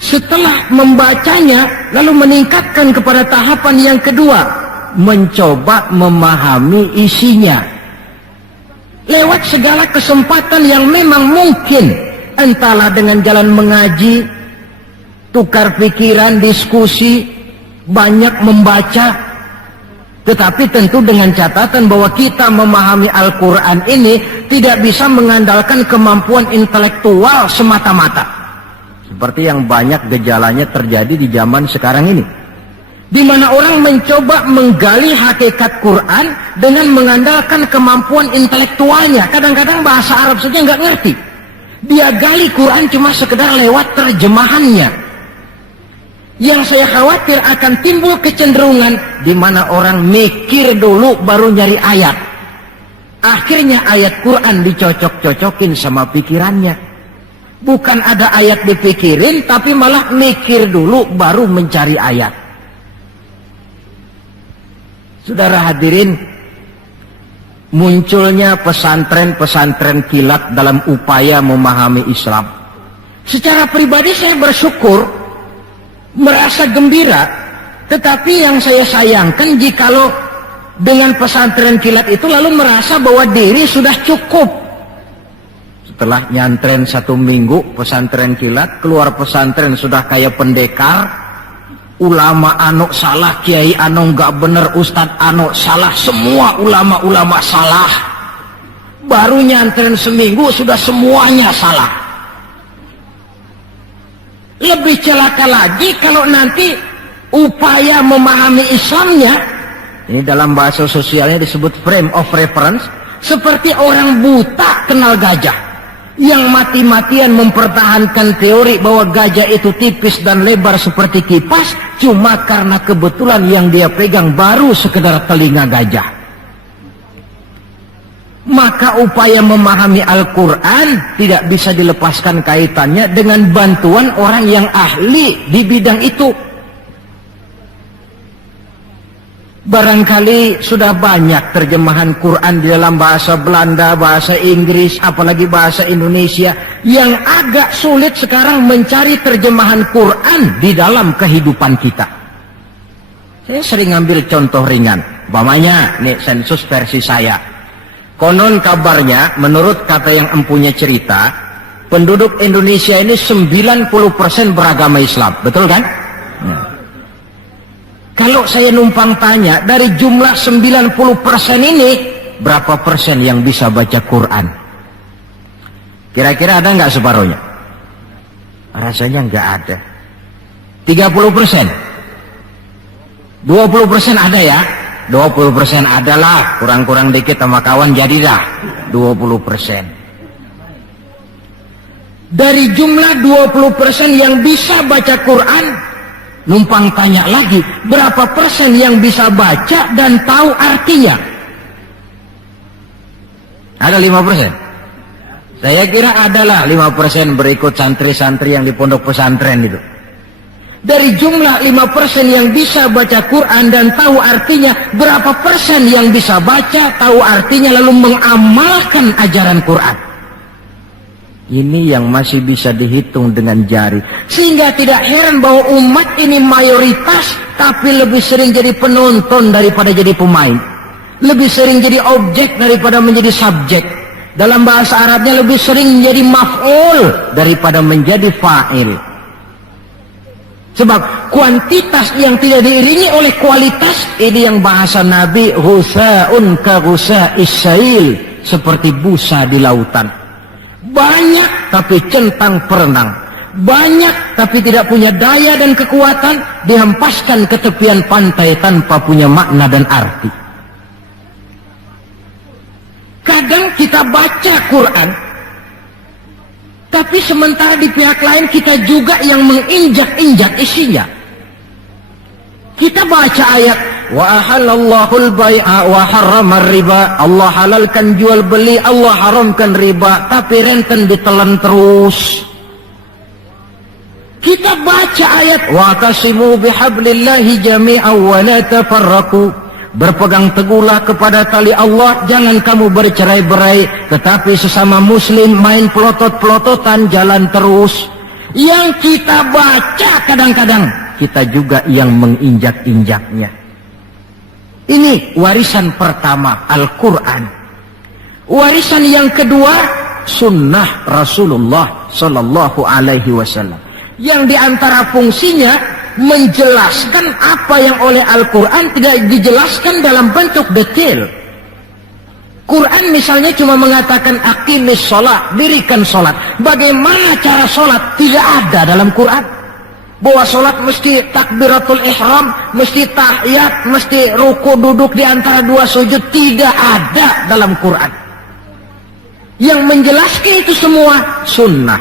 Setelah membacanya, lalu meningkatkan kepada tahapan yang kedua, mencoba memahami isinya lewat segala kesempatan yang memang mungkin, entahlah dengan jalan mengaji, tukar pikiran, diskusi, banyak membaca, tetapi tentu dengan catatan bahwa kita memahami Al-Quran ini tidak bisa mengandalkan kemampuan intelektual semata-mata, seperti yang banyak gejalanya terjadi di zaman sekarang ini, di mana orang mencoba menggali hakikat Quran dengan mengandalkan kemampuan intelektualnya. Kadang-kadang bahasa Arab saja nggak ngerti, dia gali Quran cuma sekedar lewat terjemahannya. Yang saya khawatir akan timbul kecenderungan di mana orang mikir dulu baru nyari ayat. Akhirnya ayat Quran dicocok-cocokin sama pikirannya. Bukan ada ayat dipikirin, tapi malah mikir dulu baru mencari ayat. Saudara hadirin, munculnya pesantren-pesantren kilat dalam upaya memahami Islam. Secara pribadi saya bersyukur, merasa gembira, tetapi yang saya sayangkan jikalau dengan pesantren kilat itu lalu merasa bahwa diri sudah cukup. Setelah nyantren 1 minggu pesantren kilat, keluar pesantren sudah kayak pendekar, ulama anu salah, kiai anu nggak bener, ustad anu salah, semua ulama-ulama salah. Baru nyantren seminggu sudah semuanya salah. Lebih celaka lagi kalau nanti upaya memahami Islamnya, ini dalam bahasa sosialnya disebut frame of reference, seperti orang buta kenal gajah, yang mati-matian mempertahankan teori bahwa gajah itu tipis dan lebar seperti kipas, cuma karena kebetulan yang dia pegang baru sekedar telinga gajah. Maka upaya memahami Al-Quran tidak bisa dilepaskan kaitannya dengan bantuan orang yang ahli di bidang itu. Barangkali sudah banyak terjemahan Quran di dalam bahasa Belanda, bahasa Inggris, apalagi bahasa Indonesia, yang agak sulit sekarang mencari terjemahan Quran di dalam kehidupan kita. Saya sering ambil contoh ringan, umpamanya nih sensus versi saya. Konon kabarnya, menurut kata yang empunya cerita, penduduk Indonesia ini 90% beragama Islam, betul kan? Ya. Kalau saya numpang tanya, dari jumlah 90% ini, berapa persen yang bisa baca Quran? Kira-kira ada nggak separuhnya? Rasanya nggak ada. 30%? 20% ada ya? 20% adalah, kurang-kurang dikit sama kawan jadilah 20%. Dari jumlah 20% yang bisa baca Quran, numpang tanya lagi, berapa persen yang bisa baca dan tahu artinya? Ada 5%? Saya kira adalah 5% berikut santri-santri yang di pondok pesantren itu. Dari jumlah 5% yang bisa baca Quran dan tahu artinya, berapa persen yang bisa baca, tahu artinya, lalu mengamalkan ajaran Quran? Ini yang masih bisa dihitung dengan jari. Sehingga tidak heran bahwa umat ini mayoritas, tapi lebih sering jadi penonton daripada jadi pemain. Lebih sering jadi objek daripada menjadi subjek. Dalam bahasa Arabnya lebih sering menjadi maf'ul daripada menjadi fa'il. Sebab kuantitas yang tidak diiringi oleh kualitas, ini yang bahasa Nabi, ghusa'un ka ghusa'is sail, seperti busa di lautan. Banyak tapi centang perenang, banyak tapi tidak punya daya dan kekuatan, dihempaskan ke tepian pantai tanpa punya makna dan arti. Kadang kita baca Quran, tapi sementara di pihak lain kita juga yang menginjak-injak isinya. Kita baca ayat, wa ahallallahul bai'a wa harramar riba. Allah halalkan jual beli, Allah haramkan riba, tapi renten ditelan terus. Kita baca ayat, wa tasimu bihablillahi jami'an wa la tafarraqu. Berpegang teguhlah kepada tali Allah, jangan kamu bercerai-berai, tetapi sesama muslim main pelotot-pelototan jalan terus. Yang kita baca kadang-kadang kita juga yang menginjak-injaknya. Ini warisan pertama, Al-Quran. Warisan yang kedua, sunnah Rasulullah Sallallahu Alaihi Wasallam, yang diantara fungsinya menjelaskan apa yang oleh Al-Quran tidak dijelaskan dalam bentuk detail. Quran misalnya cuma mengatakan aqimis sholat, dirikan sholat. Bagaimana cara sholat? Tidak ada dalam Quran. Bahwa sholat mesti takbiratul ihram, mesti tahiyat, mesti ruku duduk di antara dua sujud, tidak ada dalam Quran. Yang menjelaskan itu semua sunnah.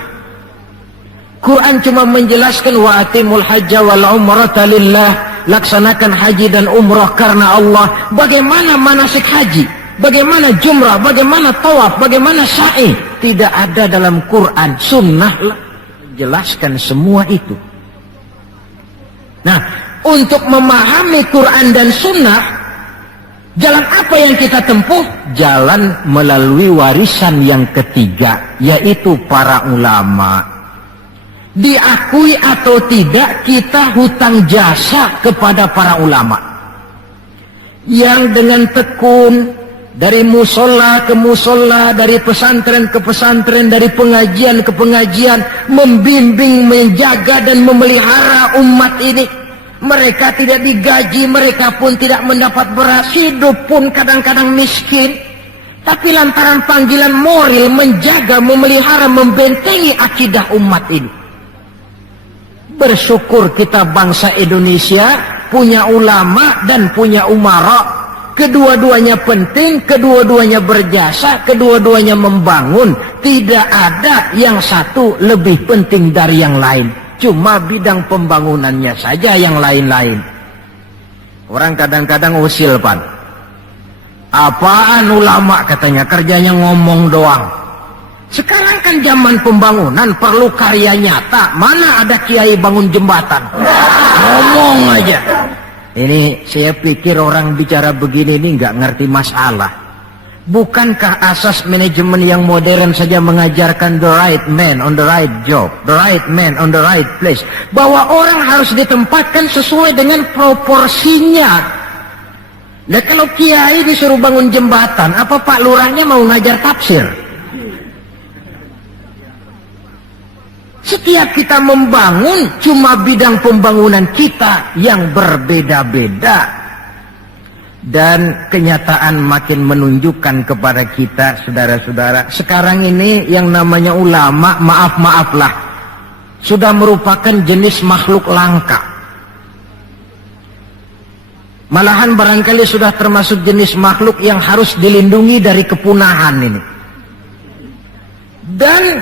Quran cuma menjelaskan wa atimul hajja wal umrata lillah, laksanakan haji dan umrah karena Allah. Bagaimana manasik haji, bagaimana jumrah, bagaimana tawaf, bagaimana sa'i, tidak ada dalam Quran. Sunnah menjelaskan semua itu. Nah, untuk memahami Quran dan sunnah, jalan apa yang kita tempuh? Jalan melalui warisan yang ketiga, yaitu para ulama. Diakui atau tidak, kita hutang jasa kepada para ulama yang dengan tekun dari musola ke musola, dari pesantren ke pesantren, dari pengajian ke pengajian, membimbing, menjaga dan memelihara umat ini. Mereka tidak digaji, mereka pun tidak mendapat beras, hidup pun kadang-kadang miskin, tapi lantaran panggilan moral menjaga, memelihara, membentengi akidah umat ini. Bersyukur kita bangsa Indonesia punya ulama dan punya umara. Kedua-duanya penting, kedua-duanya berjasa, kedua-duanya membangun. Tidak ada yang satu lebih penting dari yang lain. Cuma bidang pembangunannya saja yang lain-lain. Orang kadang-kadang usil, Pan. Apaan ulama katanya, kerjanya ngomong doang. Sekarang kan zaman pembangunan, perlu karya nyata. Mana ada kiai bangun jembatan? Ngomong aja. Ini saya pikir orang bicara begini ini nggak ngerti masalah. Bukankah asas manajemen yang modern saja mengajarkan the right man on the right job, the right man on the right place, bahwa orang harus ditempatkan sesuai dengan proporsinya. Nah, kalau kiai disuruh bangun jembatan, apa Pak Lurahnya mau ngajar tafsir? Setiap kita membangun, cuma bidang pembangunan kita yang berbeda-beda. Dan kenyataan makin menunjukkan kepada kita, saudara-saudara, sekarang ini yang namanya ulama, maaf-maaflah, sudah merupakan jenis makhluk langka. Malahan barangkali sudah termasuk jenis makhluk yang harus dilindungi dari kepunahan ini. Dan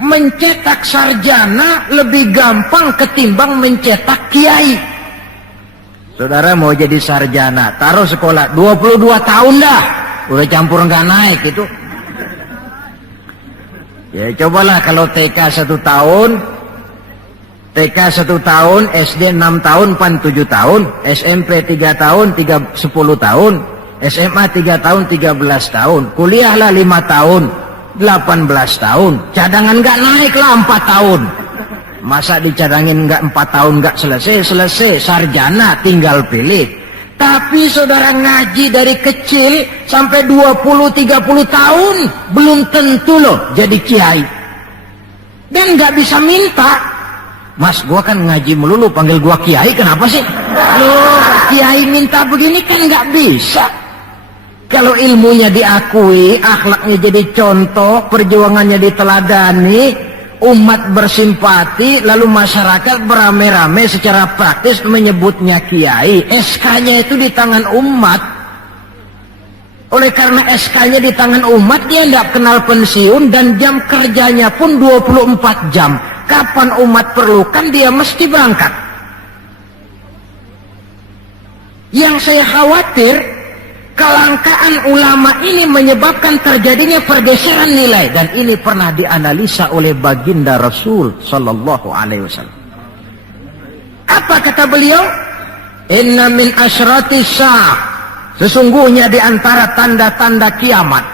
mencetak sarjana lebih gampang ketimbang mencetak kiai. Saudara mau jadi sarjana, taruh sekolah 22 tahun dah, udah campur nggak naik itu. Ya cobalah kalau TK 1 tahun, TK 1 tahun, SD 6 tahun, PAN 7 tahun, SMP 3 tahun, 10 tahun, SMA 3 tahun, 13 tahun, kuliahlah 5 tahun, 18 tahun, cadangan nggak naik lah 4 tahun. Masa dicadangin nggak 4 tahun nggak selesai, sarjana tinggal pilih. Tapi saudara ngaji dari kecil sampai 20-30 tahun belum tentu loh jadi kiai. Dan nggak bisa minta, Mas gua kan ngaji melulu panggil gua kiai, kenapa sih? Loh kiai minta begini kan nggak bisa. Kalau ilmunya diakui, akhlaknya jadi contoh, perjuangannya diteladani, umat bersimpati, lalu masyarakat beramai-ramai secara praktis menyebutnya kiai. SK-nya itu di tangan umat. Oleh karena SK-nya di tangan umat, dia tidak kenal pensiun dan jam kerjanya pun 24 jam. Kapan umat perlukan, dia mesti berangkat. Yang saya khawatir, kelangkaan ulama ini menyebabkan terjadinya pergeseran nilai, dan ini pernah dianalisa oleh baginda Rasul sallallahu alaihi wasallam. Apa kata beliau? Inna min asyrati sa'ah, sesungguhnya di antara tanda-tanda kiamat.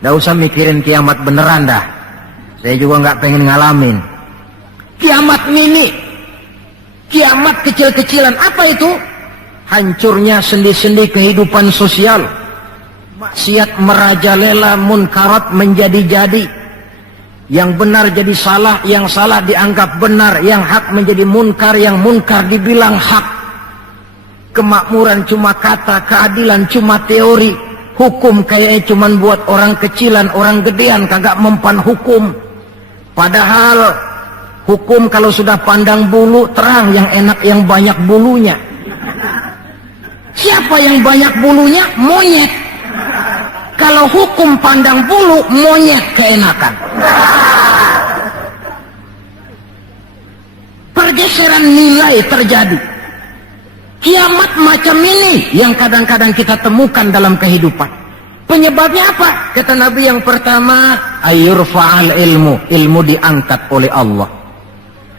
Nggak usah mikirin kiamat beneran dah, saya juga nggak pengen ngalamin. Kiamat mini, kiamat kecil-kecilan. Apa itu? Hancurnya sendi-sendi kehidupan sosial, maksiat merajalela, munkarat menjadi-jadi, yang benar jadi salah, yang salah dianggap benar, yang hak menjadi munkar, yang munkar dibilang hak. Kemakmuran cuma kata, keadilan cuma teori, hukum kayaknya cuma buat orang kecilan, orang gedean kagak mempan hukum. Padahal hukum kalau sudah pandang bulu terang, yang enak yang banyak bulunya. Siapa yang banyak bulunya? Monyet. Kalau hukum pandang bulu, monyet keenakan. Pergeseran nilai terjadi. Kiamat macam ini yang kadang-kadang kita temukan dalam kehidupan. Penyebabnya apa? Kata Nabi yang pertama, ayurfa'al ilmu. Ilmu diangkat oleh Allah.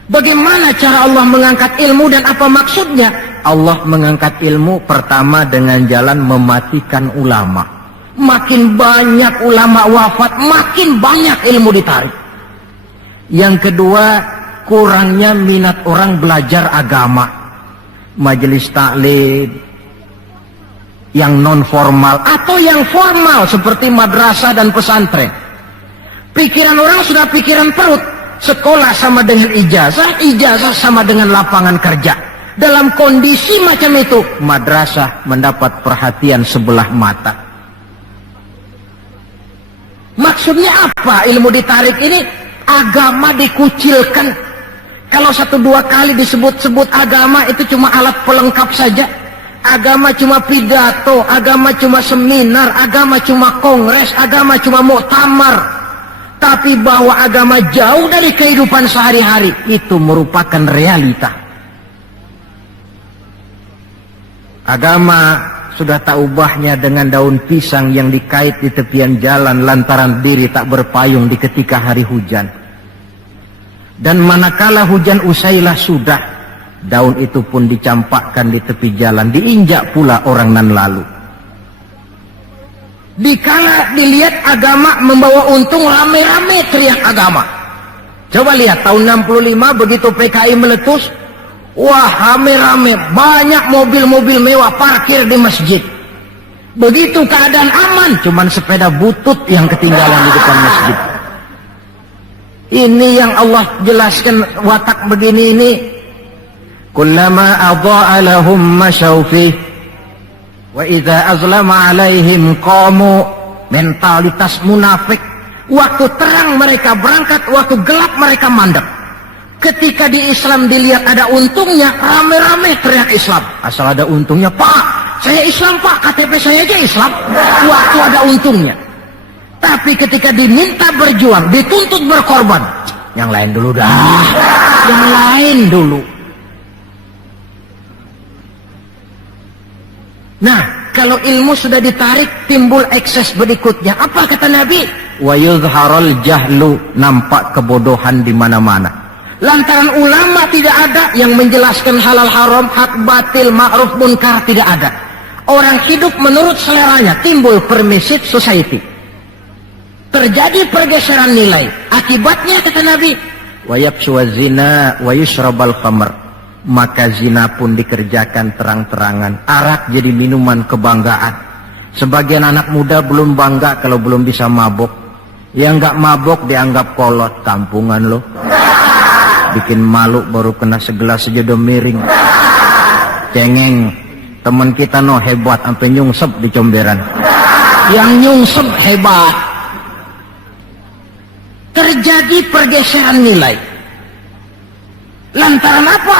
Bagaimana cara Allah mengangkat ilmu dan apa maksudnya? Allah mengangkat ilmu pertama dengan jalan mematikan ulama. Makin banyak ulama wafat, makin banyak ilmu ditarik. Yang kedua, kurangnya minat orang belajar agama. Majelis taklim yang non formal atau yang formal seperti madrasah dan pesantren. Pikiran orang sudah pikiran perut. Sekolah sama dengan ijazah, ijazah sama dengan lapangan kerja. Dalam kondisi macam itu, madrasah mendapat perhatian sebelah mata. Maksudnya apa ilmu ditarik ini? Agama dikucilkan. Kalau 1-2 kali disebut-sebut agama, itu cuma alat pelengkap saja. Agama cuma pidato, agama cuma seminar, agama cuma kongres, agama cuma muktamar. Tapi bahwa agama jauh dari kehidupan sehari-hari, itu merupakan realita. Agama sudah tak ubahnya dengan daun pisang yang dikait di tepian jalan lantaran diri tak berpayung di ketika hari hujan. Dan manakala hujan usailah sudah, daun itu pun dicampakkan di tepi jalan, diinjak pula orang nan lalu. Dikala dilihat agama membawa untung, rame-rame teriak agama. Coba lihat tahun 65 begitu PKI meletus, wah rame-rame, banyak mobil-mobil mewah parkir di masjid. Begitu keadaan aman, cuman sepeda butut yang ketinggalan di depan masjid. Ini yang Allah jelaskan watak begini ini. Kullama adha'a lahum masyaw fih wa idza azlama alaihim qamu. Mentalitas munafik. Waktu terang mereka berangkat, waktu gelap mereka mandek. Ketika di Islam dilihat ada untungnya, rame-rame teriak Islam. Asal ada untungnya, Pak, saya Islam Pak, KTP saya aja Islam. Waktu ada untungnya. Tapi ketika diminta berjuang, dituntut berkorban, yang lain dulu dah, yang lain dulu. Nah, kalau ilmu sudah ditarik, timbul ekses berikutnya. Apa kata Nabi? Wa yuzharul jahlu, nampak kebodohan di mana-mana. Lantaran ulama tidak ada yang menjelaskan halal haram, hak batil, ma'ruf munkar, tidak ada. Orang hidup menurut seleranya, timbul permissive society. Terjadi pergeseran nilai. Akibatnya kata Nabi, wa yafshu zina wa yushrabal khamr. Maka zina pun dikerjakan terang-terangan. Arak jadi minuman kebanggaan. Sebagian anak muda belum bangga kalau belum bisa mabok. Yang nggak mabok dianggap kolot, kampungan lo. Bikin malu baru kena segelas sejodoh miring. Cengeng. Teman kita no hebat sampai nyungsep di comberan. Yang nyungsep hebat. Terjadi pergeseran nilai. Lantaran apa?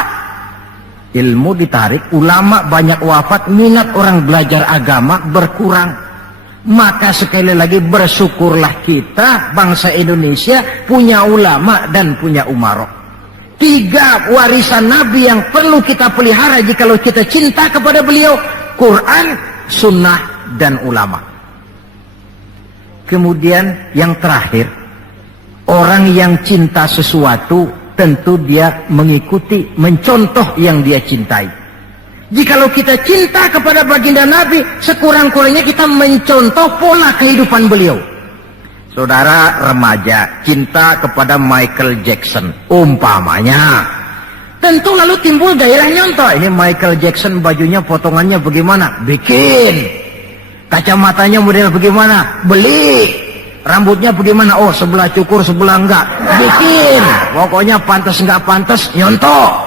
Ilmu ditarik, ulama banyak wafat, minat orang belajar agama berkurang. Maka sekali lagi bersyukurlah kita bangsa Indonesia punya ulama dan punya umarok. 3 warisan Nabi yang perlu kita pelihara jikalau kita cinta kepada beliau: Quran, Sunnah, dan ulama. Kemudian yang terakhir, orang yang cinta sesuatu tentu dia mengikuti, mencontoh yang dia cintai. Jikalau kita cinta kepada baginda Nabi, sekurang-kurangnya kita mencontoh pola kehidupan beliau. Saudara remaja cinta kepada Michael Jackson umpamanya, tentu lalu timbul gairah nyontoh. Ini Michael Jackson, bajunya potongannya bagaimana? Bikin. Kacamatanya model bagaimana? Beli. Rambutnya bagaimana? Oh, sebelah cukur sebelah enggak, bikin. Pokoknya pantas enggak pantas nyontoh.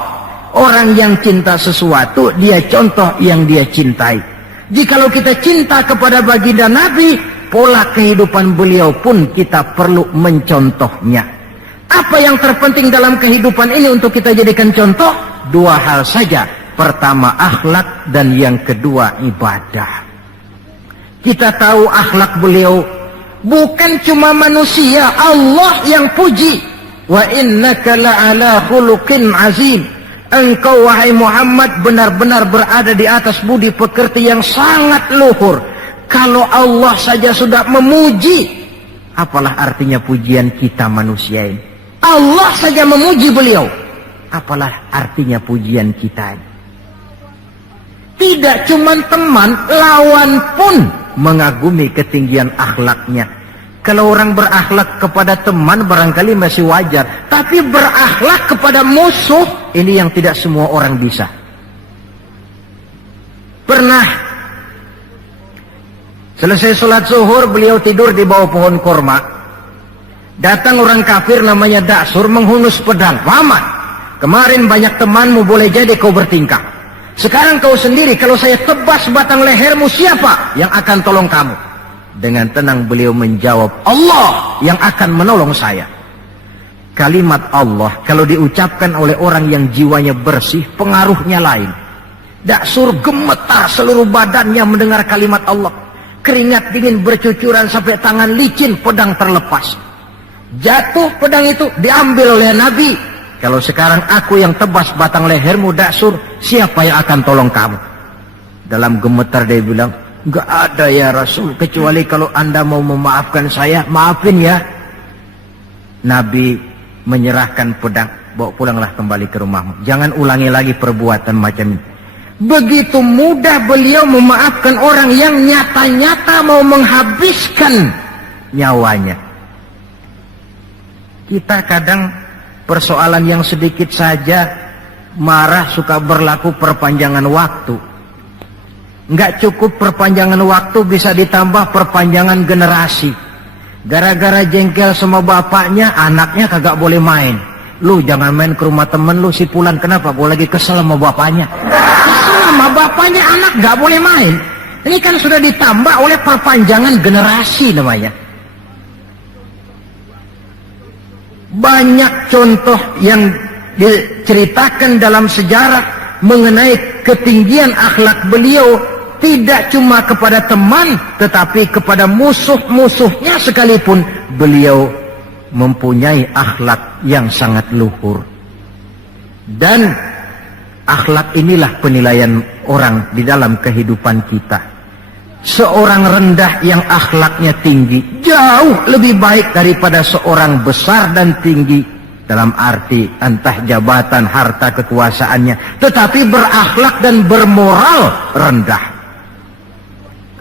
Orang yang cinta sesuatu, dia contoh yang dia cintai. Jikalau kita cinta kepada baginda Nabi, pola kehidupan beliau pun kita perlu mencontohnya. Apa yang terpenting dalam kehidupan ini untuk kita jadikan contoh? 2 hal saja. Pertama akhlak, dan yang kedua ibadah. Kita tahu akhlak beliau bukan cuma manusia, Allah yang puji. Wa innaka la'ala khuluqin azim. Engkau wahai Muhammad benar-benar berada di atas budi pekerti yang sangat luhur. Kalau Allah saja sudah memuji, apalah artinya pujian kita manusia ini? Allah saja memuji beliau, apalah artinya pujian kita ini? Tidak cuma teman, lawan pun mengagumi ketinggian akhlaknya. Kalau orang berakhlak kepada teman barangkali masih wajar, tapi berakhlak kepada musuh, ini yang tidak semua orang bisa. Pernah selesai sholat zuhur, beliau tidur di bawah pohon korma. Datang orang kafir namanya Da'sur menghunus pedang. Muhammad, kemarin banyak temanmu, boleh jadi kau bertingkah. Sekarang kau sendiri, kalau saya tebas batang lehermu, siapa yang akan tolong kamu? Dengan tenang beliau menjawab, Allah yang akan menolong saya. Kalimat Allah kalau diucapkan oleh orang yang jiwanya bersih, pengaruhnya lain. Da'sur gemetar seluruh badannya mendengar kalimat Allah. Keringat dingin bercucuran sampai tangan licin, pedang terlepas. Jatuh pedang itu, diambil oleh Nabi. Kalau sekarang aku yang tebas batang lehermu Da'sur, siapa yang akan tolong kamu? Dalam gemetar dia bilang, enggak ada ya Rasul, kecuali kalau anda mau memaafkan saya, maafin ya. Nabi menyerahkan pedang, bawa pulanglah kembali ke rumahmu. Jangan ulangi lagi perbuatan macam ini. Begitu mudah beliau memaafkan orang yang nyata-nyata mau menghabiskan nyawanya. Kita kadang persoalan yang sedikit saja marah suka berlaku perpanjangan waktu. Nggak cukup perpanjangan waktu, bisa ditambah perpanjangan generasi. Gara-gara jengkel sama bapaknya, anaknya kagak boleh main. Lu jangan main ke rumah temen lu si Fulan. Kenapa? Gue lagi kesel sama bapaknya. Kesel sama bapaknya, anak gak boleh main. Ini kan sudah ditambah oleh perpanjangan generasi namanya. Banyak contoh yang diceritakan dalam sejarah mengenai ketinggian akhlak beliau, tidak cuma kepada teman tetapi kepada musuh-musuhnya sekalipun beliau mempunyai akhlak yang sangat luhur. Dan akhlak inilah penilaian orang di dalam kehidupan kita. Seorang rendah yang akhlaknya tinggi jauh lebih baik daripada seorang besar dan tinggi, dalam arti entah jabatan, harta, kekuasaannya, tetapi berakhlak dan bermoral rendah.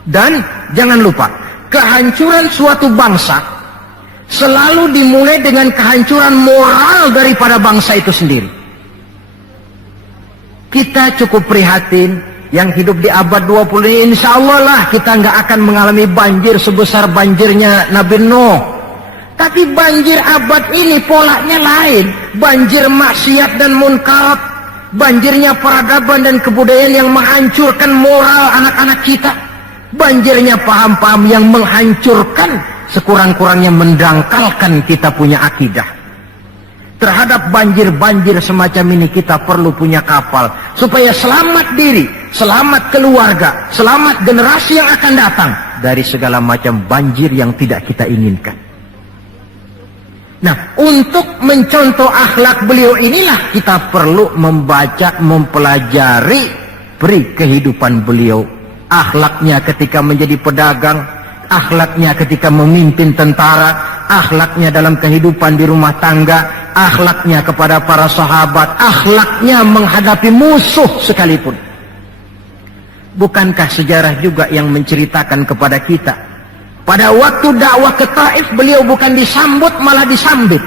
Dan jangan lupa, kehancuran suatu bangsa selalu dimulai dengan kehancuran moral daripada bangsa itu sendiri. Kita cukup prihatin yang hidup di abad 20 ini, insya Allah lah kita nggak akan mengalami banjir sebesar banjirnya Nabi Nuh. Tapi banjir abad ini polanya lain. Banjir maksiat dan munkarat, banjirnya peradaban dan kebudayaan yang menghancurkan moral anak-anak kita. Banjirnya paham-paham yang menghancurkan, sekurang-kurangnya mendangkalkan kita punya akidah. Terhadap banjir-banjir semacam ini kita perlu punya kapal, supaya selamat diri, selamat keluarga, selamat generasi yang akan datang dari segala macam banjir yang tidak kita inginkan. Nah, untuk mencontoh akhlak beliau inilah kita perlu membaca, mempelajari peri kehidupan beliau. Akhlaknya ketika menjadi pedagang, akhlaknya ketika memimpin tentara, akhlaknya dalam kehidupan di rumah tangga, akhlaknya kepada para sahabat, akhlaknya menghadapi musuh sekalipun. Bukankah sejarah juga yang menceritakan kepada kita, pada waktu dakwah ke Taif beliau bukan disambut malah disambit.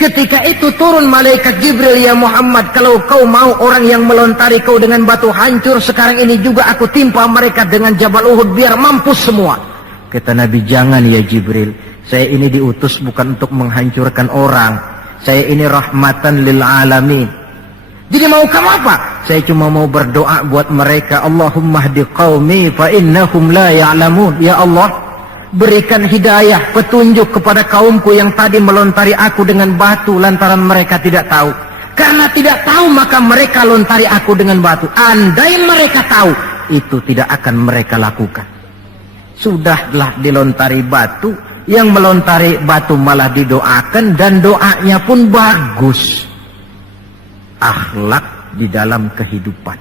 Ketika itu turun malaikat Jibril, ya Muhammad, kalau kau mau orang yang melontari kau dengan batu hancur, sekarang ini juga aku timpa mereka dengan Jabal Uhud biar mampus semua. Kata Nabi, jangan ya Jibril, saya ini diutus bukan untuk menghancurkan orang, saya ini rahmatan lil alamin. Jadi mau kamu apa? Saya cuma mau berdoa buat mereka. Allahumma hdi qaumi fa innahum la ya'lamun. Ya Allah, berikan hidayah, petunjuk kepada kaumku yang tadi melontari aku dengan batu lantaran mereka tidak tahu. Karena tidak tahu maka mereka lontari aku dengan batu. Andai mereka tahu, itu tidak akan mereka lakukan. Sudahlah dilontari batu, yang melontari batu malah didoakan dan doanya pun bagus. Akhlak di dalam kehidupan.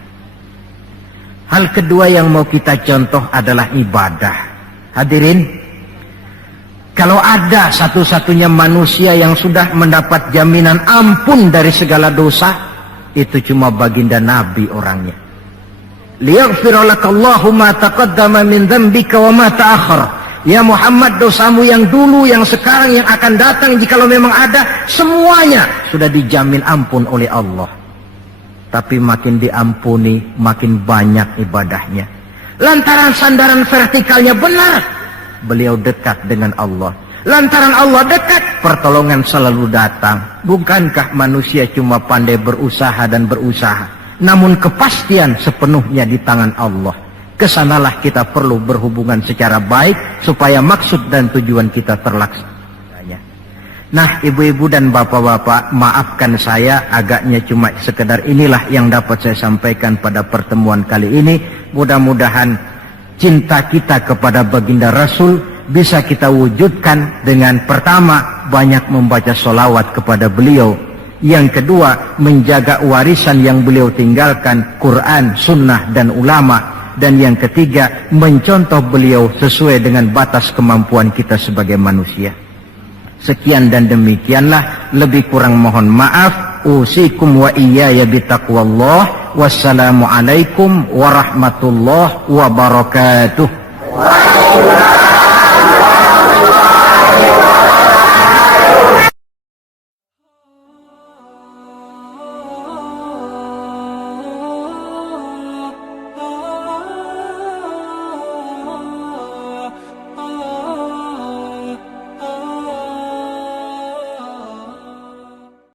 Hal kedua yang mau kita contoh adalah ibadah. Hadirin, kalau ada satu-satunya manusia yang sudah mendapat jaminan ampun dari segala dosa, itu cuma baginda Nabi orangnya. Liyaghfira lakallahu ma taqaddama min dzambika wa ma ta'akhkhar. Ya Muhammad, dosamu yang dulu, yang sekarang, yang akan datang, jikalau memang ada, semuanya sudah dijamin ampun oleh Allah. Tapi makin diampuni, makin banyak ibadahnya. Lantaran sandaran vertikalnya benar, beliau dekat dengan Allah. Lantaran Allah dekat, pertolongan selalu datang. Bukankah manusia cuma pandai berusaha dan berusaha, namun kepastian sepenuhnya di tangan Allah. Kesanalah kita perlu berhubungan secara baik supaya maksud dan tujuan kita terlaksana. Nah, ibu-ibu dan bapak-bapak, maafkan saya agaknya cuma sekedar inilah yang dapat saya sampaikan pada pertemuan kali ini. Mudah-mudahan cinta kita kepada baginda Rasul bisa kita wujudkan dengan pertama, banyak membaca sholawat kepada beliau. Yang kedua, menjaga warisan yang beliau tinggalkan, Quran, sunnah, dan ulama. Dan yang ketiga, mencontoh beliau sesuai dengan batas kemampuan kita sebagai manusia. Sekian dan demikianlah, lebih kurang mohon maaf. Usikum wa iyaya bitaqwallah. Wassalamualaikum warahmatullahi wabarakatuh.